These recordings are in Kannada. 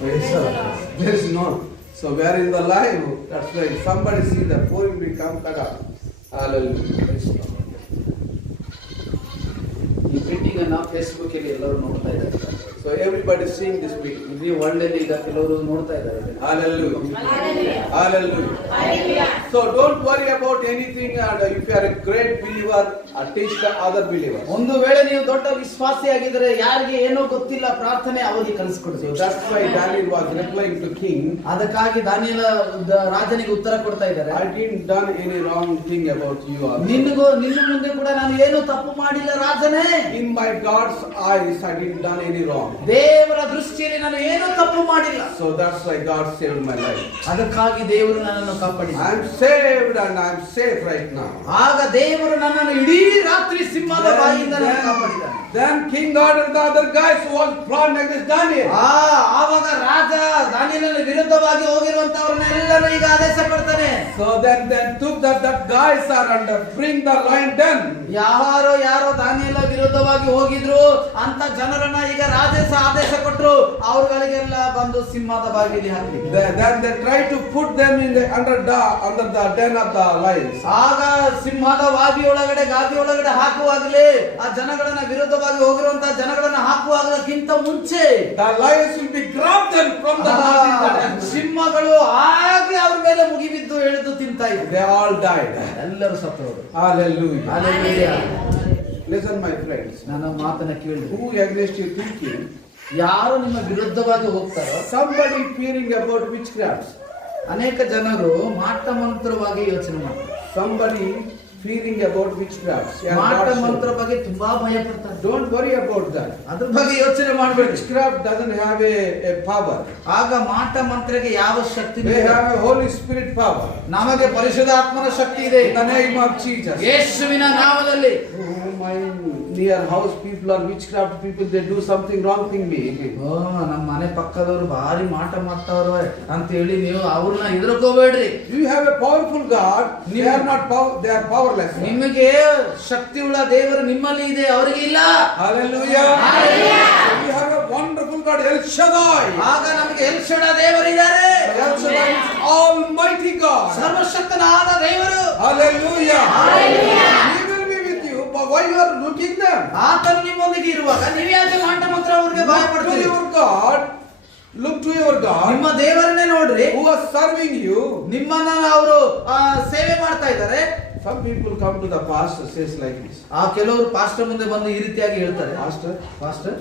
There is no. So we are in the live. That's why somebody see the phone will come tada. Hallelujah. ಈ ಮೀಟಿಂಗ್ ಅನ್ನ ಫೇಸ್ಬುಕ್ ಅಲ್ಲಿ ಎಲ್ಲರೂ ನೋಡ್ತಾ ಇದ್ದಾರೆ. So everybody seeing this meeting. ಇಡೀ ವರ್ಲ್ಡ್ ಅಲ್ಲಿ ಈಗ ಕೆಲವರು ನೋಡ್ತಾ ಇದ್ದಾರೆ. Hallelujah. Hallelujah. So don't worry about anything, and if you are a great believer, teach the other believers. ಒಂದು ವೇಳೆ ನೀವು ದೊಡ್ಡ ವಿಶ್ವಾಸಿಯಾಗಿದ್ದರೆ ಯಾರಿಗೆ ಏನೋ ಗೊತ್ತಿಲ್ಲ ಪ್ರಾರ್ಥನೆ ಅವರಿಗೆ ಕಲಿಸಿಕೊಡಿ. So that's why Daniel was replying to king. ಅದಕ್ಕಾಗಿ ದಾನಿಯೇಲ ರಾಜನಿಗೆ ಉತ್ತರ ಕೊಡ್ತಾ ಇದ್ದಾರೆ. I didn't done any wrong thing about you. ನಿನ್ನ ಮುಂದೆ ಕೂಡ ನಾನು ಏನು ತಪ್ಪು ಮಾಡಿಲ್ಲ ರಾಜನೇ. In my God's eyes, I didn't done any wrong. ದೇವರ ದೃಷ್ಟಿಯಲ್ಲಿ ನಾನು ಏನು ತಪ್ಪು ಮಾಡಿಲ್ಲ. So that's why God saved my life. ಅದಕ್ಕಾಗಿ ದೇವರು ನನ್ನನ್ನು ಕಾಪಾಡಿದ್ದಾರೆ. I am saved and I am safe right now. ಆಗ ದೇವರು ನನ್ನನ್ನು ಇಡೀ ರಾತ್ರಿ ಸಿಂಹದ ಬಾಯಿಯಿಂದ ಕಾಪಾಡಿದ್ದಾನೆ. Then king ordered the other guys who was plotting against Daniel. ಆವಾಗ ರಾಜ ದಾನಿಯೇಲನ ವಿರುದ್ಧವಾಗಿ ಹೋಗಿರುವಂತವರನ್ನೆಲ್ಲರೂ ಈಗ ಆದೇಶ ಕೊಡ್ತಾನೆ. So then took that guys are and bring the lion den. ಯಾರೋ ದಾನಿಯೇಲ ವಿರುದ್ಧವಾಗಿ ಹೋಗಿದ್ರು ಅಂತ ಜನರನ್ನ ಈಗ ಆದೇಶ ಕೊಟ್ಟರು. ಅವರುಗಳಿಗೆಲ್ಲ ಬಂದು ಸಿಂಹದ ಬಾಗಿಲಿ ಹಾಕಿ. Then they try to put them in the under the den of the lions. ಆಗ ಸಿಂಹದ ಗಾದಿ ಒಳಗಡೆ ಹಾಕುವಾಗಲೇ ಆ ಜನಗಳನ್ನ ವಿರುದ್ಧವಾಗಿ ಹೋಗಿರುವಂತಹ ಜನಗಳನ್ನ ಹಾಕುವಾಗಕ್ಕಿಂತ ಮುಂಚೆ the lions will be grabbed them from the ಸಿಂಹಗಳು ಹಾಗೆ ಅವ್ರ ಮೇಲೆ ಮುಗಿಬಿದ್ದು ಎಳೆದು ತಿಂತಾ ಇದ್ವು. They all died. ಎಲ್ಲರೂ ಸತ್ತವರು. Hallelujah. Hallelujah. Listen my friends. ನನ್ನ ಮಾತನ್ನ ಕೇಳಿ. Who against you thinking? ಯಾರು ನಿಮ್ಮ ವಿರುದ್ಧವಾಗಿ ಹೋಗ್ತಾರೋ Somebody fearing about witchcrafts. ಅನೇಕ ಜನರು ಮಾಟ ಮಂತ್ರವಾಗಿ ಯೋಚನೆ ಮಾಡ್ತಾರೆ. Somebody fearing about witchcrafts. ಮಾಟ ಮಂತ್ರ ಬಗ್ಗೆ ತುಂಬಾ ಭಯ ಪಡ್ತಾರೆ. Don't worry about that. ಅದ್ರ ಬಗ್ಗೆ ಯೋಚನೆ ಮಾಡಬೇಡಿ. Witchcraft doesn't have a power. ಆಗ ಮಾಟ ಮಂತ್ರಕ್ಕೆ ಯಾವ ಶಕ್ತಿ They have a Holy Spirit power. ನಮಗೆ ಪರಿಶುದ್ಧಾತ್ಮನ ಶಕ್ತಿ ಇದೆ. In the name of Jesus. ಯೇಸುವಿನ ನಾಮದಲ್ಲಿ. My near house people or witchcraft people, they do something wrong thing me. ನಮ್ಮ ಮನೆ ಪಕ್ಕದವರು ಭಾರಿ ಮಾಟ ಮಾಡ್ತಾವ್ರೆ ಅಂತ ಹೇಳಿ ನೀವು ಅವ್ರನ್ನ ಹೆದರ್ಕೋಬೇಡ್ರಿ. You have a powerful God. They are not they are powerless. ನಿಮಗೆ ಶಕ್ತಿ ಉಳ್ಳ ದೇವರು ನಿಮ್ಮಲ್ಲಿ ಇದೆ, ಅವರಿಗೆ ಇಲ್ಲ. Hallelujah. We have a wonderful God, El Shaddai. ಆಗ ನಮಗೆ L ಶಡಾ ದೇವರಿದ್ದಾರೆ. El Shaddai is Almighty God. ಸರ್ವಶಕ್ತನಾದ ದೇವರು. Hallelujah. He will be with you, but why you are looking them? ಆತನು ನಿಮ್ಮೊಂದಿಗೆ ಇರುವಾಗ ನೀವು ಯಾಕೆ ಮಾಟ ಮಂತ್ರ ಅವ್ರಿಗೆ ಭಯ Look to ಪಡ್ತೀರಿ? your God. Look to your God. ನಿಮ್ಮ ದೇವರನ್ನೇ ನೋಡ್ರಿ. Who are serving you. ನಿಮ್ಮನ್ನ ಅವರು ಸೇವೆ ಮಾಡ್ತಾ ಇದ್ದಾರೆ. Some people come to the pastor says like this. ಕೆಲವರು ಪಾಸ್ಟರ್ ಮುಂದೆ ಬಂದು ಈ ರೀತಿಯಾಗಿ ಹೇಳ್ತಾರೆ. Pastor,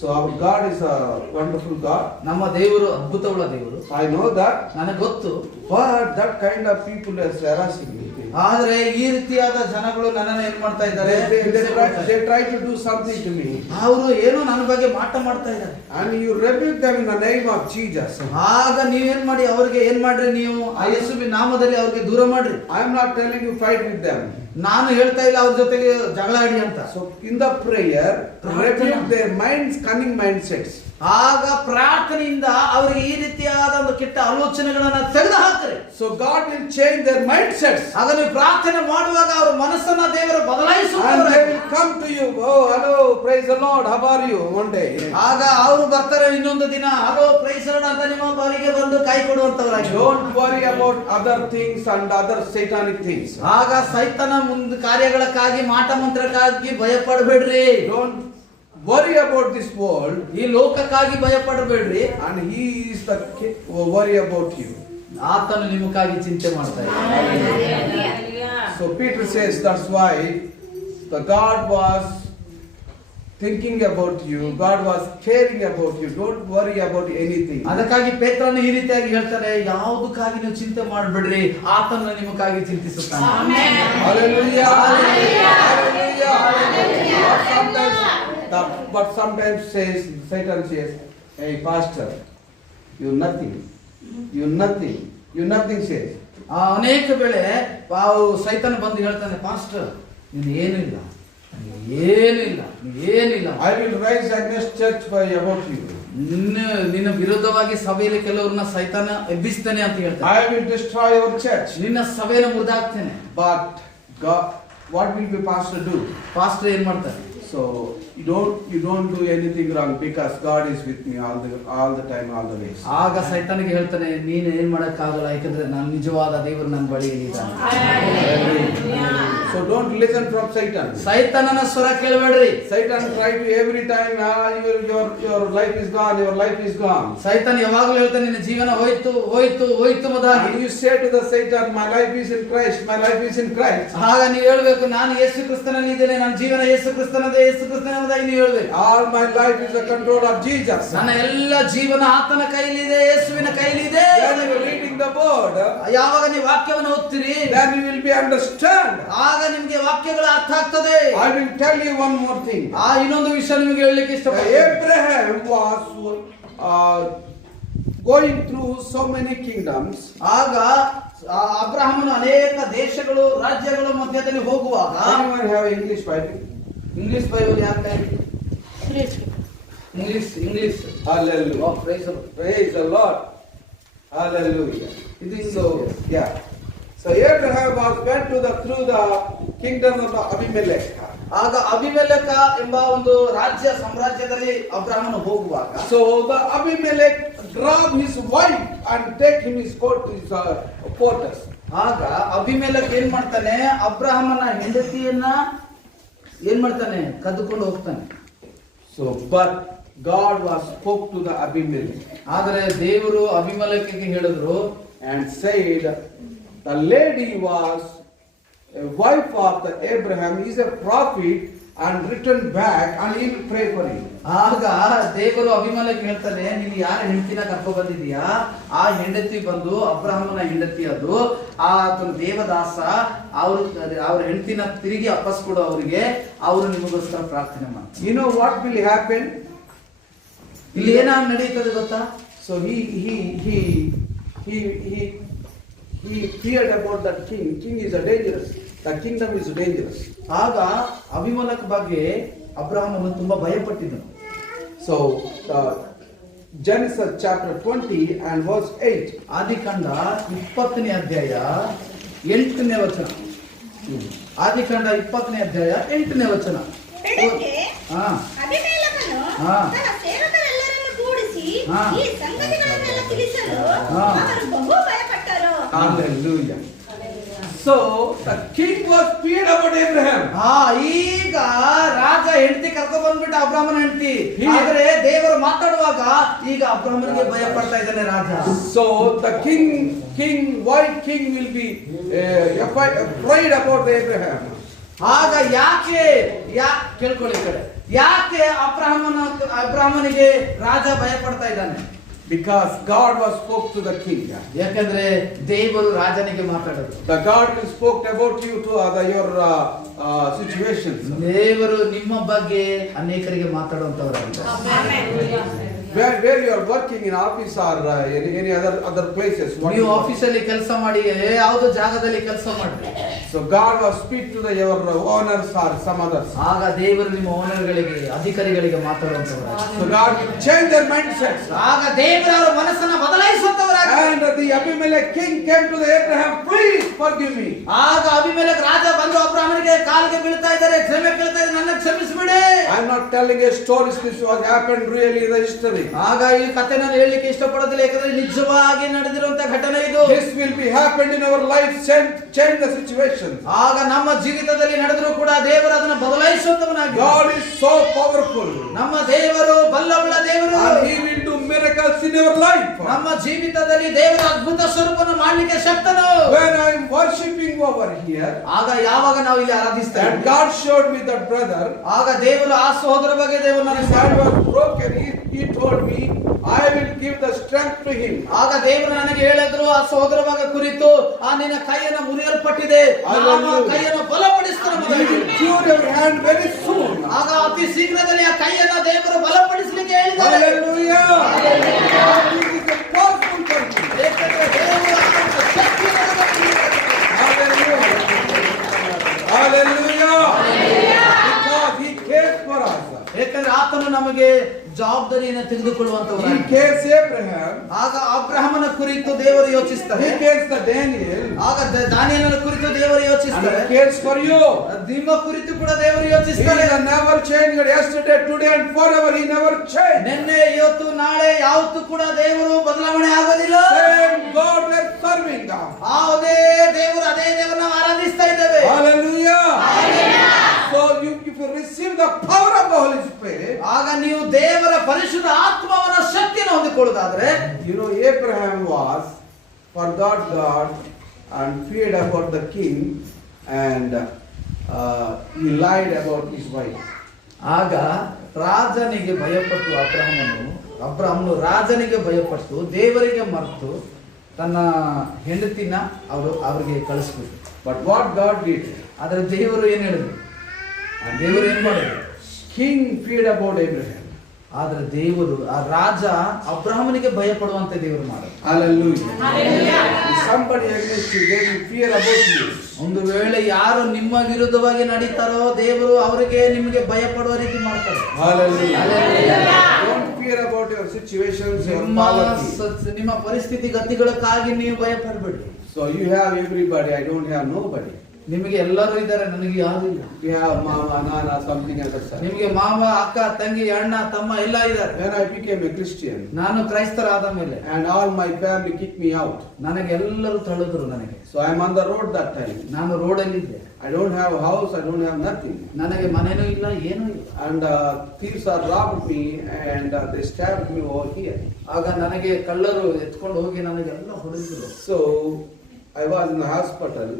so our God is a wonderful God. ನಮ್ಮ ದೇವರು ಅದ್ಭುತವುಳ್ಳ ದೇವರು. I know that. ನನಗೆ ಗೊತ್ತು. But that kind of people is harassing me. ಆದ್ರೆ ಈ ರೀತಿಯಾದ ಜನಗಳು ನನ್ನನ್ನು ಏನ್ ಮಾಡ್ತಾ ಇದ್ದಾರೆ? They try to do something to me. ಅವರು ಏನೋ ನನ್ನ ಬಗ್ಗೆ ಮಾಟ ಮಾಡ್ತಾ ಇದ್ದಾರೆ. And you rebuke them in the name of Jesus. ಆಗ ನೀವೇನ್ ಮಾಡಿ ಅವ್ರಿಗೆ ಏನ್ ಮಾಡ್ರಿ? ನೀವು ಆ ಯೇಸುವಿನ ನಾಮದಲ್ಲಿ ಅವ್ರಿಗೆ ದೂರ ಮಾಡ್ರಿ. I am not telling you fight with them. ನಾನು ಹೇಳ್ತಾ ಇಲ್ಲ ಅವ್ರ ಜೊತೆಗೆ ಜಗಳ ಆಡಿ ಅಂತ. So in the prayer, rebuke their minds, cunning mindsets. ಆಗ ಪ್ರಾರ್ಥನೆಯಿಂದ ಅವರಿಗೆ ಈ ರೀತಿಯಾದ ಒಂದು ಕೆಟ್ಟ ಆಲೋಚನೆಗಳನ್ನ ತೆಗೆದು ಹಾಕ್ರಿ. So God will change their mindsets. ಆಗ ನೀವು ಪ್ರಾರ್ಥನೆ ಮಾಡುವಾಗ ಅವರ ಮನಸ್ಸನ್ನ ದೇವರು ಬದಲಾಯಿಸುತ್ತಾರೆ. And they will come to you. Oh, hello, praise the Lord. How are you? One day. ಆಗ ಅವರು ಬರ್ತಾರೆ ಇನ್ನೊಂದು ದಿನ. ಹಲೋ ಪ್ರೈಸ್ ಲಾರ್ಡ್ ಅಂತ ನಿಮ್ಮ ಬಾರಿಗೆ ಬಂದು ಕೈ ಕೊಡುವಂತವರಾಗಿ. Don't worry about other things and other satanic things. ಆಗ ಸೈತಾನ ಮುಂದೆ ಕಾರ್ಯಗಳಕ್ಕಾಗಿ ಮಾಟ ಮಂತ್ರಕ್ಕಾಗಿ ಭಯ ಪಡಬೇಡ್ರಿ. Don't worry about this world. ಈ ಲೋಕಕ್ಕಾಗಿ ಭಯ ಪಡಬೇಡ್ರಿ. And he is the worry about you. ಆತನು ನಿಮಗಾಗಿ ಚಿಂತೆ ಮಾಡ್ತಾ ಇದ್ದಾನೆ. So Peter says that's why the God was thinking about you. God was caring about you. Don't worry about anything. ಅದಕ್ಕಾಗಿ ಪೇತ್ರನು ಈ ರೀತಿಯಾಗಿ ಹೇಳ್ತಾರೆ, ಯಾವುದಕ್ಕಾಗಿ ನೀವು ಚಿಂತೆ ಮಾಡಬೇಡ್ರಿ, ಆತನು ನಿಮಗಾಗಿ ಚಿಂತಿಸುತ್ತಾನೆ. Hallelujah. Hallelujah. But sometimes says Satan says, hey pastor, you nothing says. ಅನೇಕ ವೇಳೆ ಸೈತಾನ ಬಂದು ಹೇಳ್ತಾನೆ, ಪಾಸ್ಟರ್ ನೀನು ಏನಿಲ್ಲ. I will rise against church about you. ನಿನ್ನ ವಿರುದ್ಧವಾಗಿ ಸಭೆಯಲ್ಲಿ ಕೆಲವರನ್ನ ಸೈತಾನ ಎಬ್ಬಿಸ್ತಾನೆ ಅಂತ ಹೇಳ್ತಾನೆ. I will destroy your church. ನಿನ್ನ ಸಭೆಯನ್ನು ಮುರಿದಾಕ್ತೇನೆ. But God, what will the pastor do? Pastor ಏನ್ ಮಾಡ್ತಾರೆ? So you don't do anything wrong because God is with me all the time, all the ways. ಆಗ ಸೈತಾನಿಗೆ ಹೇಳ್ತಾನೆ, ನೀನು ಏನ್ ಮಾಡಕ್ಕಾಗಲ್ಲ, ಯಾಕಂದ್ರೆ ನಾನು ನಿಜವಾದ ದೇವರು ನನ್ನ ಬಳಿಯಲ್ಲಿ ಇದ್ದಾನೆ. So don't listen from Satan. ಸೈತಾನನ ಸ್ವರ ಕೇಳಬೇಡ್ರಿ. Satan try to every time, your life is gone, your life is gone. ಸೈತಾನ ಯಾವಾಗಲೂ ಹೇಳ್ತಾನೆ, ನಿನ್ನ ಜೀವನ ಹೋಯ್ತು ಹೋಯ್ತು ಹೋಯ್ತು ಮದಾಗಿ. And you say to the Satan, my life is in Christ, my life is in Christ. ಆಗ ನೀವು ಹೇಳ್ಬೇಕು, ನಾನು ಯೇಸು ಕ್ರಿಸ್ತನಲ್ಲಿ ಇದ್ದೇನೆ, ನನ್ನ ಜೀವನ ಯೇಸು ಕ್ರಿಸ್ತನದೇ, ಯೇಸು ಕ್ರಿಸ್ತನದಾಗಿ ನೀವು ಹೇಳ್ಬೇಕು. All my life is the control of Jesus. ನನ್ನ ಎಲ್ಲ ಜೀವನ ಆತನ ಕೈಲಿದೆ, ಯೇಸುವಿನ ಕೈಲಿದೆ. When you are reading the word, ಯಾವಾಗ ನೀವು ವಾಕ್ಯವನ್ನು ಓದ್ತೀರಿ, then you will be understand. ಆಗ ನಿಮಗೆ ವಾಕ್ಯಗಳು ಅರ್ಥ ಆಗ್ತದೆ. I will tell you one more thing. ಇನ್ನೊಂದು ವಿಷಯ ನಿಮಗೆ ಹೇಳಲಿಕ್ಕೆ ಇಷ್ಟಪಡ್ತೀನಿ. Abraham was going through so many kingdoms. ಆಗ ಅಬ್ರಹಾಮನು ಅನೇಕ ದೇಶಗಳು, ರಾಜ್ಯಗಳ ಮಧ್ಯದಲ್ಲಿ ಹೋಗುವಾಗ, Anyone have English Bible? English Bible ಯಾಕೆ? English Hallelujah. Oh, praise the Lord. Praise the Lord. Hallelujah. So yeah. So Abraham went through the kingdom of Abimelech. ಆಗ ಅಬಿಮೆಲೆಕ ಎಂಬ ಒಂದು ರಾಜ್ಯ ಸಾಮ್ರಾಜ್ಯದಲ್ಲಿ ಅಬ್ರಹಾಮನು ಹೋಗುವಾಗ, So the Abimelech grabbed his wife and take him his quarters. ಆಗ ಅಬಿಮೆಲೆಕ ಏನ್ ಮಾಡ್ತಾನೆ, ಅಬ್ರಹಾಮನ ಹೆಂಡತಿಯನ್ನ ಏನ್ ಮಾಡ್ತಾನೆ, ಕದ್ದುಕೊಂಡು ಹೋಗ್ತಾನೆ. So but God was spoke to the Abimelech ಆದರೆ ದೇವರು ಅಬಿಮೆಲೆಕಗೆ ಹೇಳಿದ್ರು and said, the lady was a wife of the Abraham, is a prophet, and return back and he will pray for you. ಆಗ ದೇವರು ಅಬಿಮೆಲೆಕ್ ಹೇಳ್ತಾನೆ, ನೀನು ಯಾರ ಹೆಂಡತಿನ ಕರ್ಕೊ ಬಂದಿದೀಯಾ, ಆ ಹೆಂಡತಿ ಬಂದು ಅಬ್ರಹಾಮನ ಹೆಂಡತಿ, ಅದು ಆತನ ದೇವದಾಸ, ಅವ್ರ ಹೆಂಡತಿನ ತಿರುಗಿ ವಾಪಸ್ ಕೊಡು ಅವರಿಗೆ, ಅವರು ನಿಮಗೋಸ್ಕರ ಪ್ರಾರ್ಥನೆ ಮಾಡ್ತಾರೆ. You know what will happen? ಇಲ್ಲಿ ಏನ ನಡೀತದೆ ಗೊತ್ತಾ? So he feared about that king. King is a dangerous. The kingdom is dangerous. ಆಗ ಅಬಿಮೆಲೆಕ್ ಬಗ್ಗೆ ಅಬ್ರಹಾಮನು ತುಂಬಾ ಭಯಪಟ್ಟಿದ್ದನು. So Genesis chapter 20 and verse 8. ಆದಿಕಾಂಡ 20ನೇ ಅಧ್ಯಾಯ 8ನೇ ವಚನ. ಆದಿಕಾಂಡ 20ನೇ ಅಧ್ಯಾಯ 8ನೇ ವಚನ. ಅಬಿಮೆಲೆಕನು ತನ್ನ ಸೇವಕರೆಲ್ಲರನ್ನು ಕೂಡಿಸಿ ಈ ಸಂಗತಿಗಳನ್ನೆಲ್ಲ ತಿಳಿಸಲು ಅವರು ಬಹು ಭಯಪಟ್ಟರು. Hallelujah. So the king was feared about Abraham. ಈಗ ರಾಜ ಹೆಂಡತಿ ಕರ್ಕೊಂಡು ಬಂದ್ಬಿಟ್ಟ, ಅಬ್ರಹಾಮನ ಹೆಂಡತಿ. ಆದರೆ ದೇವರು ಮಾತಾಡುವಾಗ ಈಗ ಅಬ್ರಹಾಮನಿಗೆ ಭಯ ಪಡ್ತಾ ಇದ್ದಾನೆ ರಾಜ. So the white king will be afraid about Abraham. ಆಗ ಯಾಕೆ ಕೇಳ್ಕೊಳ್ಳಿ ಕಡೆ, ಯಾಕೆ ಅಬ್ರಹಾಮನಿಗೆ ರಾಜ ಭಯ ಪಡ್ತಾ ಇದ್ದಾನೆ? Because God was spoke to the king. ಯಾಕಂದ್ರೆ ದೇವರು ರಾಜನಿಗೆ ಮಾತಾಡೋದು. The God will spoke about you to your situations. ದೇವರು ನಿಮ್ಮ ಬಗ್ಗೆ ಅನೇಕರಿಗೆ ಮಾತಾಡುವಂತವರಾಗಿದ್ದಾರೆ. Where you are working in office or any other places. ನೀವು ಆಫೀಸಲ್ಲಿ ಕೆಲಸ ಮಾಡಿ, ಯಾವುದೋ ಜಾಗದಲ್ಲಿ ಕೆಲಸ ಮಾಡ್ರಿ. So God was speak to your owners or some others. ಆಗ ದೇವರು ನಿಮ್ಮ ಓನರ್ಗಳಿಗೆ, ಅಧಿಕಾರಿಗಳಿಗೆ ಮಾತಾಡುವಂತವರು. So God will change their mindsets. ಆಗ ದೇವರು ಅವರ ಮನಸ್ಸನ್ನ ಬದಲಾಯಿಸುವಂತವರಾಗಿದ್ದಾರೆ. And the Abimelech king came to the Abraham, please forgive me. ಆಗ ಅಬಿಮೆಲೆಕ್ ರಾಜ ಬಂದು ಅಬ್ರಹಾಮನಿಗೆ ಕಾಲಿಗೆ ಬೀಳ್ತಾ ಇದ್ದಾರೆ, ಕ್ಷಮೆ ಕೇಳ್ತಾ ಇದ್ದಾರೆ, ನನ್ನ ಕ್ಷಮಿಸಿಬಿಡಿ. I am not telling a story, this was happened really in the history. ಆಗ ಈ ಕಥೆ ನಾನು ಹೇಳಲಿಕ್ಕೆ ಇಷ್ಟಪಡೋದಿಲ್ಲ, ಯಾಕಂದ್ರೆ ನಿಜವಾಗಿ ನಡೆದಿರುವಂತ ಘಟನೆ ಇದು. This will be happened in our life, change the situation. ಆಗ ನಮ್ಮ ಜೀವಿತದಲ್ಲಿ ನಡೆದರೂ ಕೂಡ ದೇವರು ಅದನ್ನು ಬದಲಾಯಿಸುವಂತವನಾಗಿ. God is so powerful. ನಮ್ಮ ದೇವರು ಬಲ್ಲವುಳ್ಳ ದೇವರು. And he will do miracles in our life. ನಮ್ಮ ಜೀವಿತದಲ್ಲಿ ದೇವರ ಅದ್ಭುತ ಸ್ವರೂಪವನ್ನು ಮಾಡಲಿಕ್ಕೆ ಶಕ್ತನು. When I am worshiping over here, ಆಗ ಯಾವಾಗ ನಾವು ಇಲ್ಲಿ ಆರಾಧಿಸ್ತೇವೆ, and God showed me that brother, ಆಗ ದೇವರು ಆ ಸಹೋದರ ಬಗ್ಗೆ ದೇವರು ನನಗೆ his hand was broken. He told me, I will give the strength to him. ಆಗ ದೇವರು ನನಗೆ ಹೇಳಿದ್ರು, ಆ ಸಹೋದರ ಬಗ್ಗೆ ಕುರಿತು, ಆ ನಿನ್ನ ಕೈಯನ್ನು ಮುರಿಯಲ್ಪಟ್ಟಿದೆ, ನಾನು ಆ ಕೈಯನ್ನು ಬಲಪಡಿಸುತ್ತೇನೆ. He will cure your hand very soon. ಆಗ ಅತಿ ಶೀಘ್ರದಲ್ಲಿ ಆ ಕೈಯನ್ನು ದೇವರು ಬಲಪಡಿಸಲಿಕ್ಕೆ ಹೇಳಿದ್ದಾರೆ. Hallelujah. This is a powerful thing. ಏಕೆಂದರೆ ದೇವರು ಅತ್ಯಂತ ಶಕ್ತಿಯುಳ್ಳವನಾಗಿದ್ದಾನೆ. Hallelujah. Hallelujah. Because he cares for us. ಏಕೆಂದ್ರೆ ಆತನು ನಮಗೆ ಜವಾಬ್ದಾರಿಯನ್ನು ತೆಗೆದುಕೊಳ್ಳುವಂತವನು. He cares Abraham. ಆಗ ಅಬ್ರಹಾಮನ ಕುರಿತು ದೇವರು ಯೋಚಿಸ್ತಾರೆ. He cares for Daniel. ಆಗ ದಾನಿಯೇಲನ ಕುರಿತು ದೇವರು And ಯೋಚಿಸ್ತಾರೆ. He cares for you. ನಿಮ್ಮ ಕುರಿತು ಕೂಡ ದೇವರು He ಯೋಚಿಸ್ತಾರೆ. is never changed yesterday, today and forever. He never changed. ನಿನ್ನೆ ಇವತ್ತು ನಾಳೆ ಯಾವತ್ತೂ ಕೂಡ ದೇವರು ಬದಲಾವಣೆ ಆಗೋದಿಲ್ಲ. Same God we are serving now. ಅದೇ ದೇವರು ನಾವು ಆರಾಧಿಸ್ತಾ ಇದ್ದೇವೆ. Hallelujah. So if you receive the power of the Holy Spirit, ಆಗ ನೀವು ದೇವರ ಪರಿಶುದ್ಧ ಆತ್ಮವನ ಶಕ್ತಿಯನ್ನು ಹೊಂದಿಕೊಳ್ಳುವುದಾದ್ರೆ, you know, Abraham was forgot God and feared about the king, and he lied about his wife. ಆಗ ರಾಜನಿಗೆ ಭಯಪಟ್ಟು ಅಬ್ರಹಾಮನು ರಾಜನಿಗೆ ಭಯಪಟ್ಟು ದೇವರಿಗೆ ಮರೆತು ತನ್ನ ಹೆಂಡತಿನ ಅವರಿಗೆ ಕಳಿಸ್ಬಿಟ್ಟು. But what God did, ಆದ್ರೆ ದೇವರು ಏನ್ ಹೇಳಿದ್ರು? ದೇವರು ಏನ್ ಮಾಡಿದ್ರು? king feared about Abraham. ಆದ್ರೆ ದೇವರು ಆ ರಾಜ ಅಬ್ರಹಾಮನಿಗೆ ಭಯಪಡುವಂತೆ ದೇವರು ಮಾಡಿದ್ರು. Hallelujah. If somebody against you, they will fear about you. ಒಂದು ವೇಳೆ ಯಾರು ನಿಮ್ಮ ವಿರುದ್ಧವಾಗಿ ನಡೀತಾರೋ ದೇವರು ಅವರಿಗೆ ನಿಮಗೆ ಭಯಪಡುವ ರೀತಿ ಮಾಡ್ತಾರೆ. Hallelujah. Don't fear about your situations, your poverty. ನಿಮ್ಮ ಪರಿಸ್ಥಿತಿ ಗತಿಗಳಕ್ಕಾಗಿ ನೀವು ಭಯ ಪಡಬೇಡಿ. So you have everybody, I don't have nobody. ನಿಮಗೆ ಎಲ್ಲರೂ ಇದ್ದಾರೆ, ನನಗೆ ಯಾರು ಇಲ್ಲ. You have mama, nana, something else. ನಿಮಗೆ ಮಾವ, ಅಕ್ಕ, ತಂಗಿ, ಅಣ್ಣ, ತಮ್ಮ ಎಲ್ಲ ಇದ್ದಾರೆ. When I became a Christian, ನಾನು ಕ್ರೈಸ್ತರಾದ ಮೇಲೆ and all my family kicked me out. ನನಗೆ ಎಲ್ಲರೂ ತಳ್ಳಿದ್ರು. ನನಗೆ So I am on the road that time. ನಾನು ರೋಡಲ್ಲಿ ಇದ್ದೆ. I don't have a house, I don't have nothing. ನನಗೆ ಮನೆನೂ ಇಲ್ಲ, ಏನೂ ಇಲ್ಲ. And thieves are robbed me and they stabbed me over here. ಆಗ ನನಗೆ ಕಳ್ಳರು ಎತ್ಕೊಂಡು ಹೋಗಿ ನನಗೆಲ್ಲ ಹೊಡೆದ್ರು. So I was in the hospital.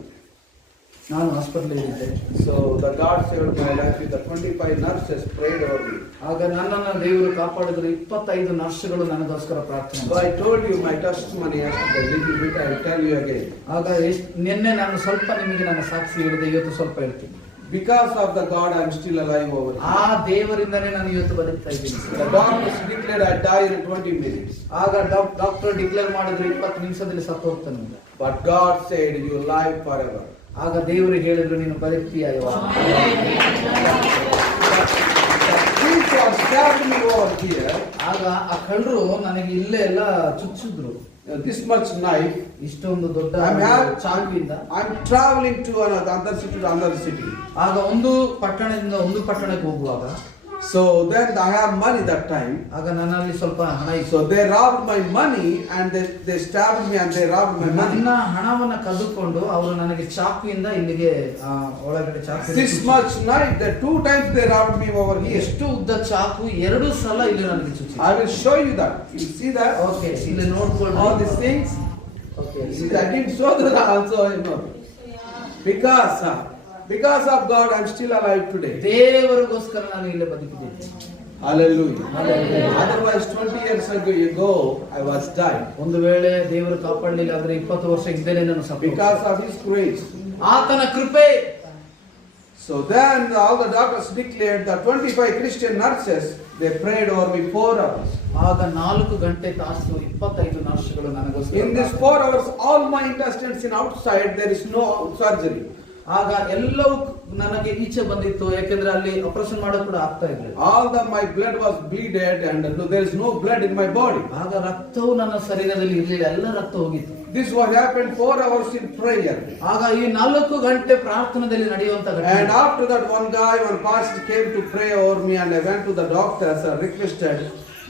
ನಾನು ಹಾಸ್ಪಿಟಲ್ ಇದ್ದೆ. So the God saved my life with the 25 nurses prayed over me. ಆಗ ನನ್ನನ್ನು ದೇವರು ಕಾಪಾಡಿದ್ರು. 25 ನರ್ಸ್ಗಳು ನನಗೋಸ್ಕರ ಪ್ರಾರ್ಥನೆ So I told you my testimony yesterday, little bit I will tell you again. ಆಗ ನಿನ್ನೆ ನಾನು ಸ್ವಲ್ಪ ನಿಮಗೆ ನನ್ನ ಸಾಕ್ಷಿ ಹೇಳಿದೆ, ಇವತ್ತು ಸ್ವಲ್ಪ ಹೇಳ್ತೀನಿ. Because of the God I am still alive over here. ಆ ದೇವರಿಂದನೇ ನಾನು ಇವತ್ತು ಬದುಕ್ತಾ ಇದ್ದೀನಿ. The doctors declared I die in 20 minutes. ಆಗ ಡಾಕ್ಟರ್ ಡಿಕ್ಲೇರ್ ಮಾಡಿದ್ರು 20 ನಿಮಿಷದಲ್ಲಿ ಸತ್ತು ಹೋಗ್ತಾನೆ. But God said you live forever. ಆಗ ದೇವರು ಹೇಳಿದ್ರು ನೀನು ಬದುಕ್ತೀಯ. Stabbed me over here. ಆಗ ಆ ಕಳ್ಳರು ನನಗೆ ಇಲ್ಲೇ ಎಲ್ಲ ಚುಚ್ಚಿದ್ರು. This much knife. ಇಷ್ಟೊಂದು ದೊಡ್ಡ ಚಾಕುವಿಂದ. I'm traveling to another city to another city. ಆಗ ಒಂದು ಪಟ್ಟಣದಿಂದ ಒಂದು ಪಟ್ಟಣಕ್ಕೆ ಹೋಗುವಾಗ, so then I have money that time. ಆಗ ನನ್ನಲ್ಲಿ ಸ್ವಲ್ಪ ಹಣ ಇತ್ತು. So they robbed my money and they stabbed me and they robbed my money. ನನ್ನ ಹಣವನ್ನ ಕದ್ದುಕೊಂಡು ಅವರು ನನಗೆ ಚಾಕುವಿಂದ ಇಲ್ಲಿಗೆ ಒಳಗಡೆ ಚಾಕು. This much knife, that 2 times they robbed me over here. ಎಷ್ಟು ಉದ್ದ ಚಾಕು 2 ಸಲ ಇಲ್ಲಿ ನನಗೆ ಚುಚ್ಚಿದೆ. I will show you that. You see that? Okay, ಇಲ್ಲಿ ನೋಡ್ಕೊಳ್ಳಿ All these things. Okay, See, I didn't show that also, you know. Because of God, I'm still alive today. ದೇವರಿಗೋಸ್ಕರ ನಾನು ಇಲ್ಲೇ ಬದುಕಿದ್ದೇನೆ. Hallelujah. Otherwise, 20 years ago, I was died. ಒಂದು ವೇಳೆ ದೇವರು ಕಾಪಾಡಲಿಲ್ಲ ಅಂದ್ರೆ 20 ವರ್ಷ ಹಿಂದೆನೇ ನಾನು ಸತ್ತು. Because of His grace. ಆತನ ಕೃಪೆ. So then all the doctors declared that 25 Christian nurses, they prayed over me 4 hours. ಆಗ 4 ಗಂಟೆ ತಾಸು 25 ನರ್ಸ್ಗಳು ನನಗೋಸ್ಕರ. In these 4 hours, all my intestines in outside, there is no surgery. ಆಗ ಎಲ್ಲವೂ ನನಗೆ ಈಚೆ ಬಂದಿತ್ತು, ಯಾಕೆಂದ್ರೆ ಅಲ್ಲಿ ಆಪರೇಷನ್ ಮಾಡೋಕೆ ಕೂಡ ಆಗ್ತಾ ಇರಲಿಲ್ಲ. All my blood was bleeded and there is no blood in my body. ಆಗ ರಕ್ತವು ನನ್ನ ಶರೀರದಲ್ಲಿ ಇರಲಿಲ್ಲ, ಎಲ್ಲ ರಕ್ತ ಹೋಗಿತ್ತು. This was happened 4 hours in prayer. ಆಗ ಈ 4 ಗಂಟೆ ಪ್ರಾರ್ಥನೆಯಲ್ಲಿ ನಡೆಯುವಂತ ಘಟನೆ. And after that, one pastor came to pray over me, and I went to the doctors and requested,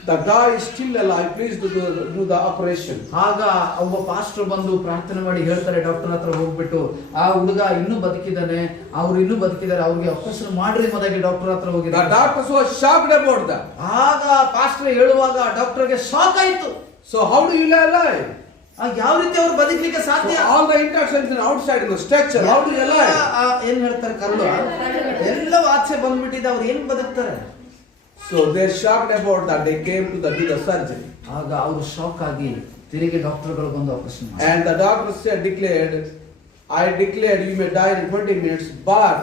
the guy is still alive, please do the operation. ಆಗ ಒಬ್ಬ ಪಾಸ್ಟರ್ ಬಂದು ಪ್ರಾರ್ಥನೆ ಮಾಡಿ ಹೇಳ್ತಾರೆ, ಡಾಕ್ಟರ್ ಹತ್ರ ಹೋಗ್ಬಿಟ್ಟು ಆ ಹುಡುಗ ಇನ್ನೂ ಬದುಕಿದ್ದಾನೆ, ಅವ್ರು ಇನ್ನೂ ಬದುಕಿದ್ದಾರೆ, ಅವ್ರಿಗೆ ಆಪರೇಷನ್ ಮಾಡ್ರಿ ಮೊದಲಾಗಿ ಡಾಕ್ಟರ್ ಹತ್ರ ಹೋಗಿದ್ದಾರೆ. The doctors were shocked about that. ಆಗ ಪಾಸ್ಟರ್ ಹೇಳುವಾಗ ಡಾಕ್ಟರ್ಗೆ ಶಾಕ್ ಆಯ್ತು. So how do you live alive? ಯಾವ ರೀತಿ ಅವ್ರು ಬದುಕಲಿಕ್ಕೆ ಸಾಧ್ಯ? So all the intestines outside in the structure, how do you live? ಏನ್ ಹೇಳ್ತಾರೆ, ಕಲ್ಲು ಎಲ್ಲವೂ ಆಚೆ ಬಂದ್ಬಿಟ್ಟಿದೆ, ಅವ್ರು ಏನ್ ಬದುಕ್ತಾರೆ? So they're shocked about that. They came to do the surgery. ಆಗ ಅವರು ಶಾಕ್ ಆಗಿ ತಿರುಗಿ ಡಾಕ್ಟರ್ಗಳು ಬಂದು ಆಪರೇಷನ್ ಮಾಡಿದ್ರು. And the doctor I declared you may die in 20 minutes, but